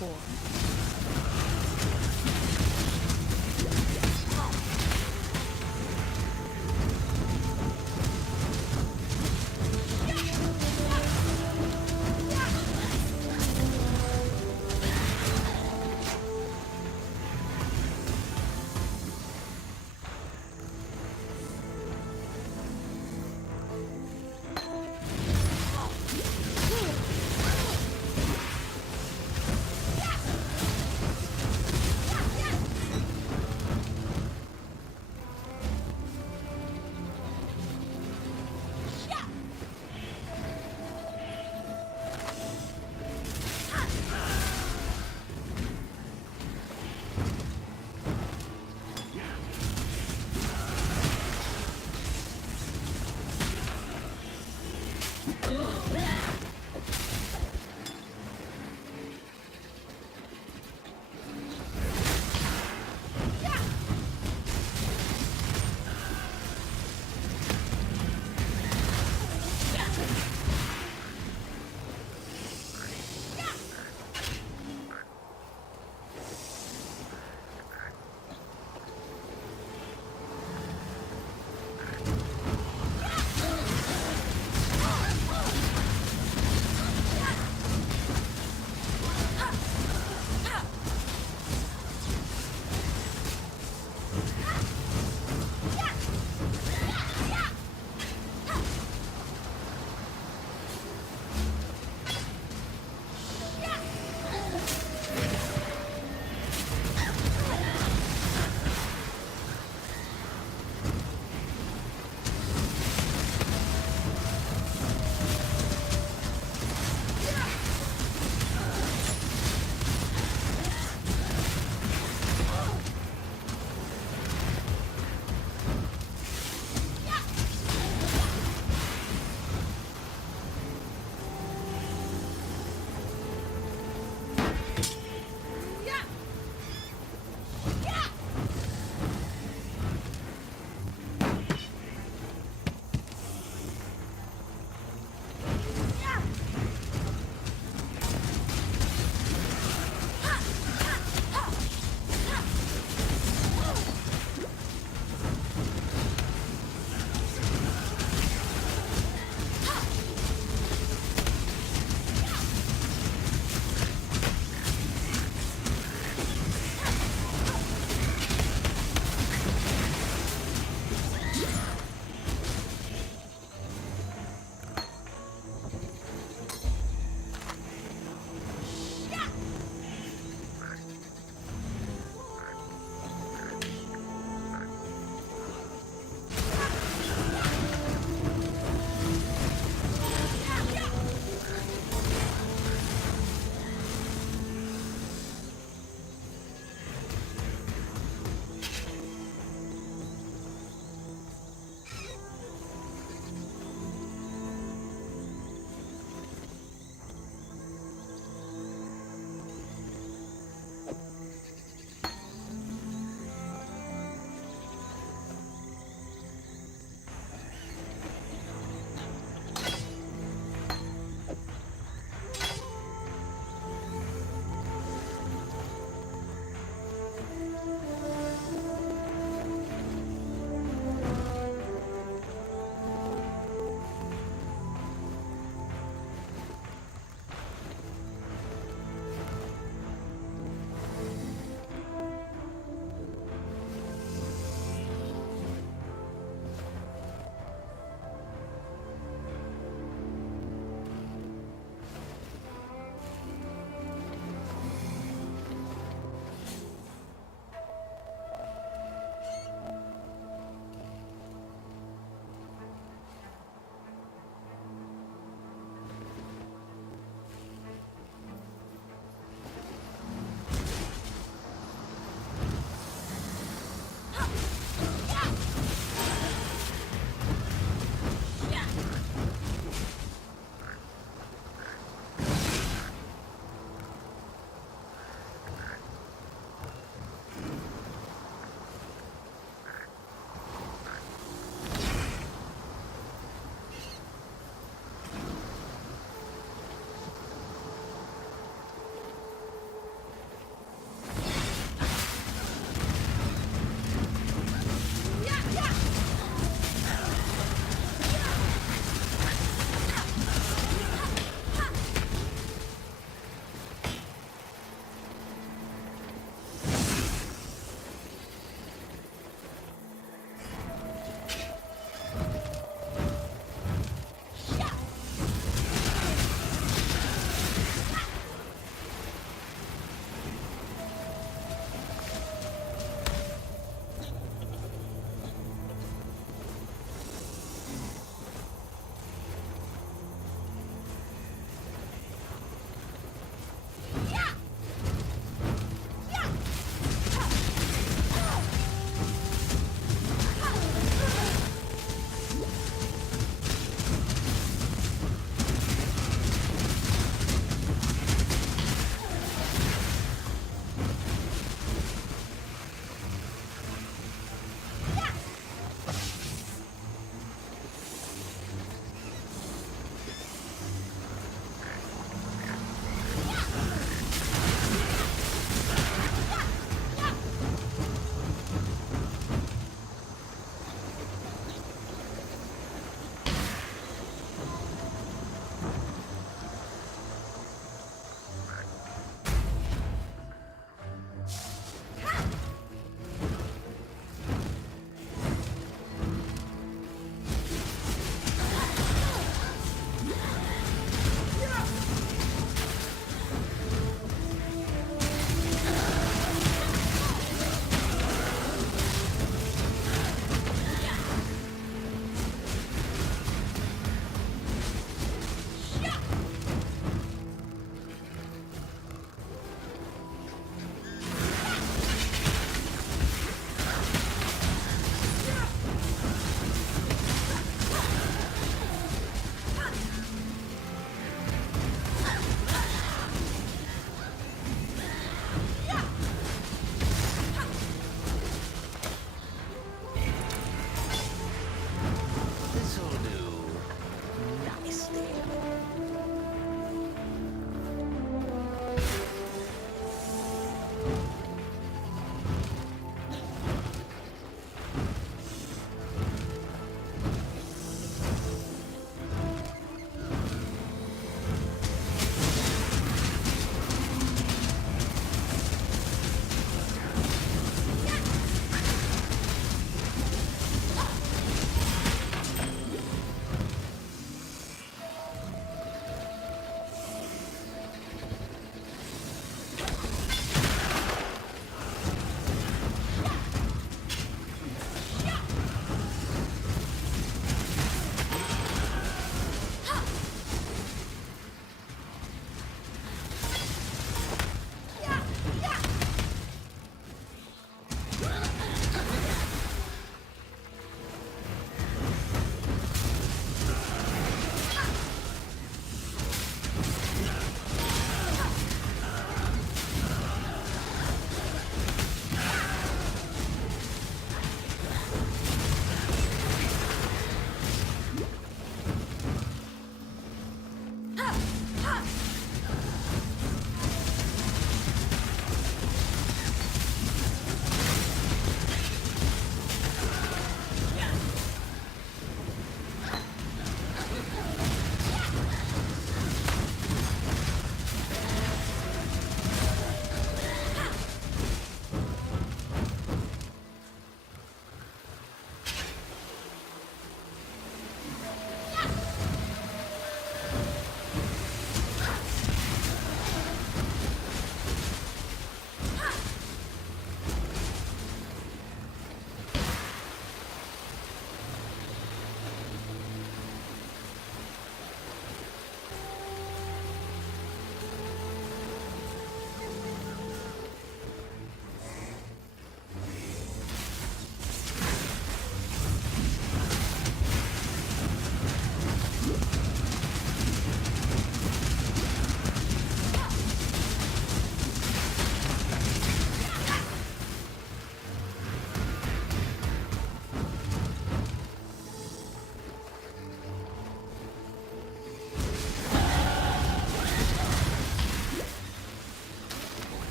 before.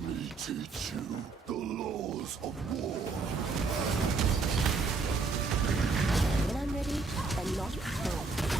me teach you the laws of war. When I'm ready, and not before.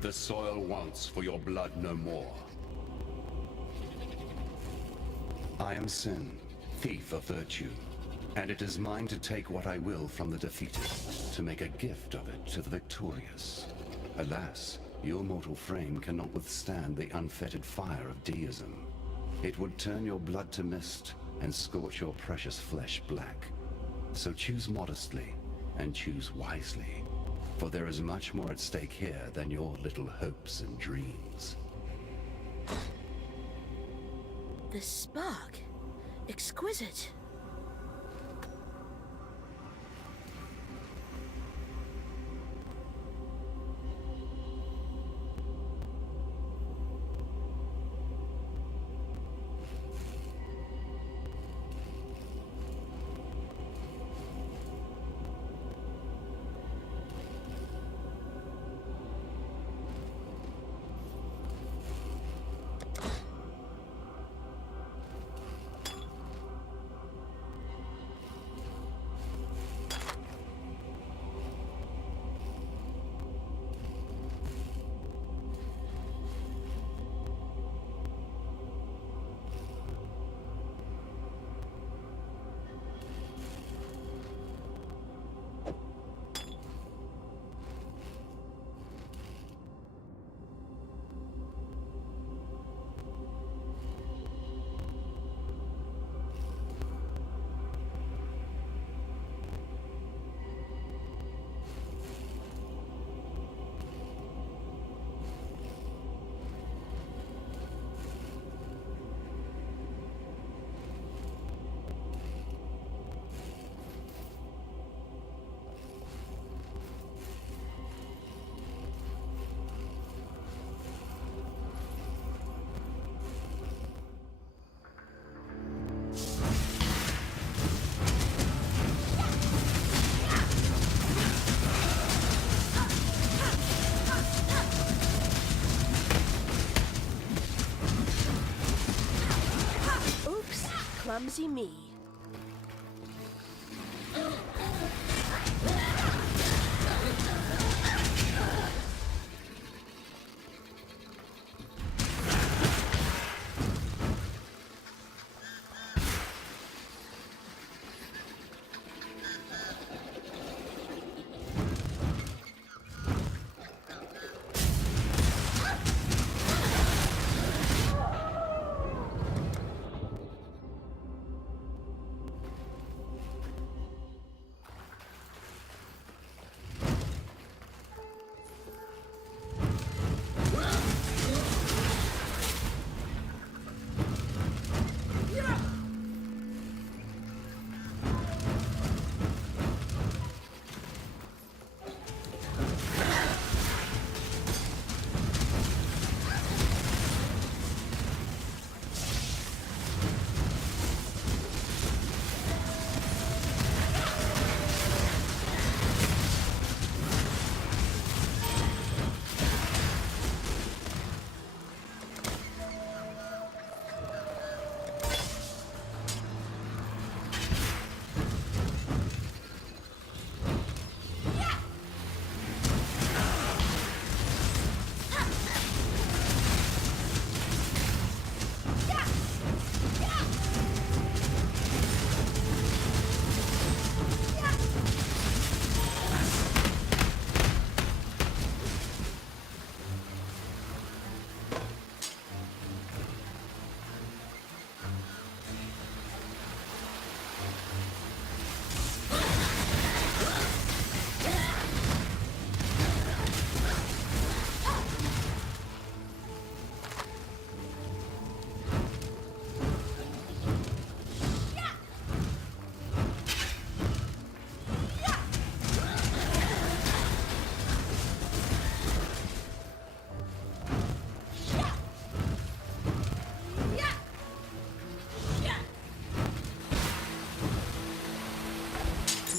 The soil wants for your blood no more. I am sin, thief of virtue, and it is mine to take what I will from the defeated, to make a gift of it to the victorious. Alas, your mortal frame cannot withstand the unfettered fire of deism. It would turn your blood to mist and scorch your precious flesh black. So choose modestly and choose wisely, for there is much more at stake here than your little hopes and dreams. The spark. Exquisite. clumsy me.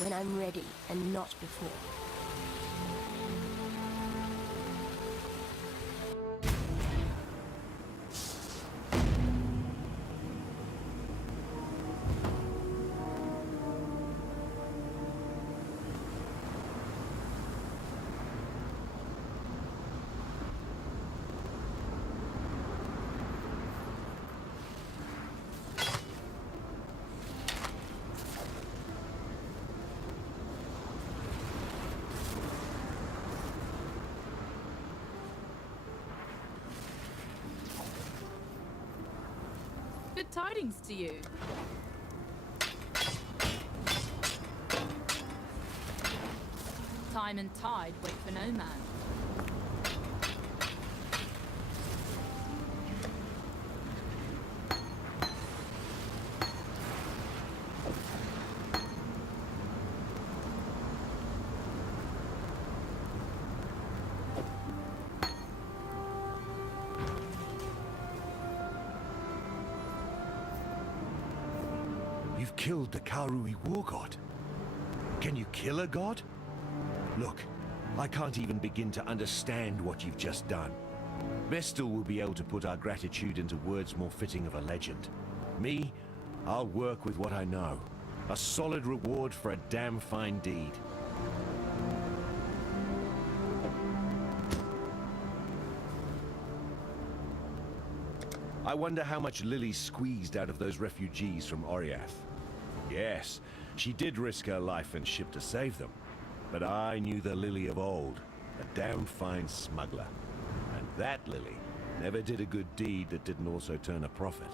When I'm ready, and not before. Good tidings to you. Time and tide wait for no man. You've killed the Karui war god. Can you kill a god? Look, I can't even begin to understand what you've just done. Vestal will be able to put our gratitude into words more fitting of a legend. Me, I'll work with what I know. A solid reward for a damn fine deed. I wonder how much Lily squeezed out of those refugees from Oriath. Yes, she did risk her life and ship to save them. But I knew the Lily of old, a damn fine smuggler. And that Lily never did a good deed that didn't also turn a profit.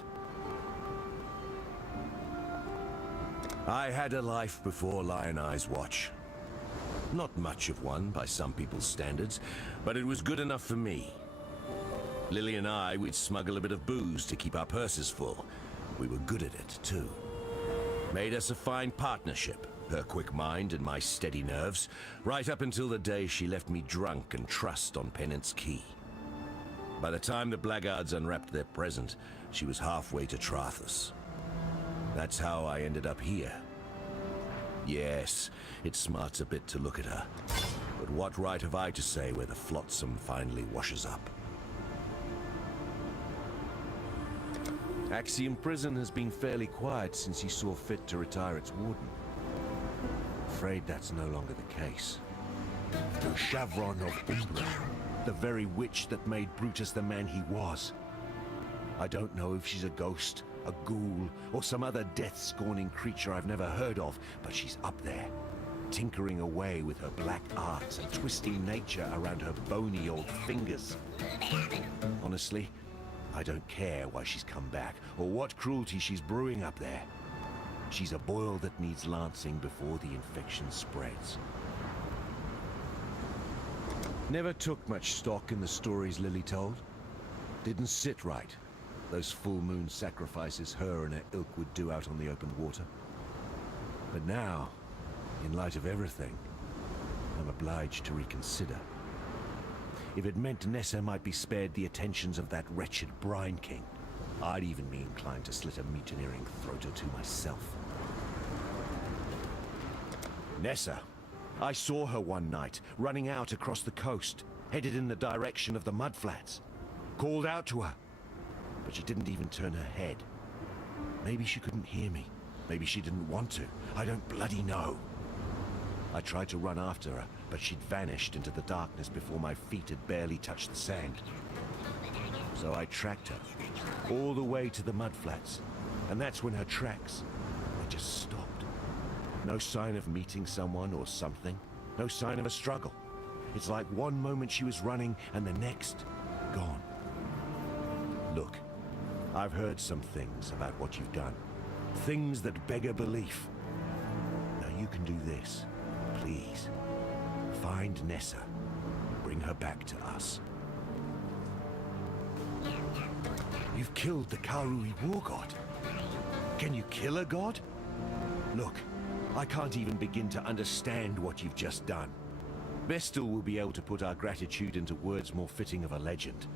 I had a life before Lion Eye's watch. Not much of one by some people's standards, but it was good enough for me. Lily and I, we'd smuggle a bit of booze to keep our purses full. We were good at it, too. Made us a fine partnership, her quick mind and my steady nerves, right up until the day she left me drunk and trussed on Penance Key. By the time the blackguards unwrapped their present, she was halfway to Trathus. That's how I ended up here. Yes, it smarts a bit to look at her. But what right have I to say where the flotsam finally washes up? Axiom Prison has been fairly quiet since he saw fit to retire its warden. Afraid that's no longer the case. The Chevron of Umbra, the very witch that made Brutus the man he was. I don't know if she's a ghost, a ghoul, or some other death-scorning creature I've never heard of, but she's up there, tinkering away with her black arts and twisting nature around her bony old fingers. Honestly, I don't care why she's come back, or what cruelty she's brewing up there. She's a boil that needs lancing before the infection spreads. Never took much stock in the stories Lily told. Didn't sit right. Those full moon sacrifices her and her ilk would do out on the open water. But now, in light of everything, I'm obliged to reconsider. If it meant Nessa might be spared the attentions of that wretched Brine King, I'd even be inclined to slit a mutineering throat or two myself. Nessa. I saw her one night, running out across the coast, headed in the direction of the mudflats. Called out to her, but she didn't even turn her head. Maybe she couldn't hear me. Maybe she didn't want to. I don't bloody know. I tried to run after her, but she'd vanished into the darkness before my feet had barely touched the sand. So I tracked her, all the way to the mudflats, and that's when her tracks, they just stopped. No sign of meeting someone or something. No sign of a struggle. It's like one moment she was running and the next, gone. Look, I've heard some things about what you've done. Things that beg a belief. Now you can do this. Please. Find Nessa. Bring her back to us. You've killed the Karui war god. Can you kill a god? Look, I can't even begin to understand what you've just done. Vestal will be able to put our gratitude into words more fitting of a legend.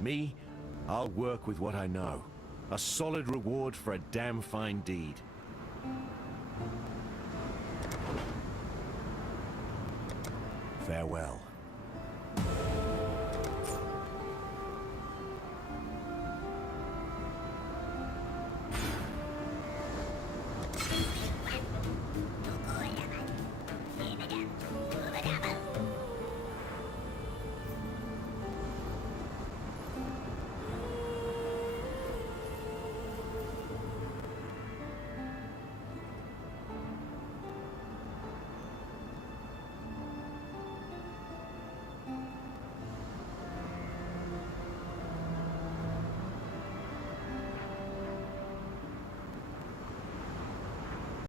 Me, I'll work with what I know. A solid reward for a damn fine deed. Farewell.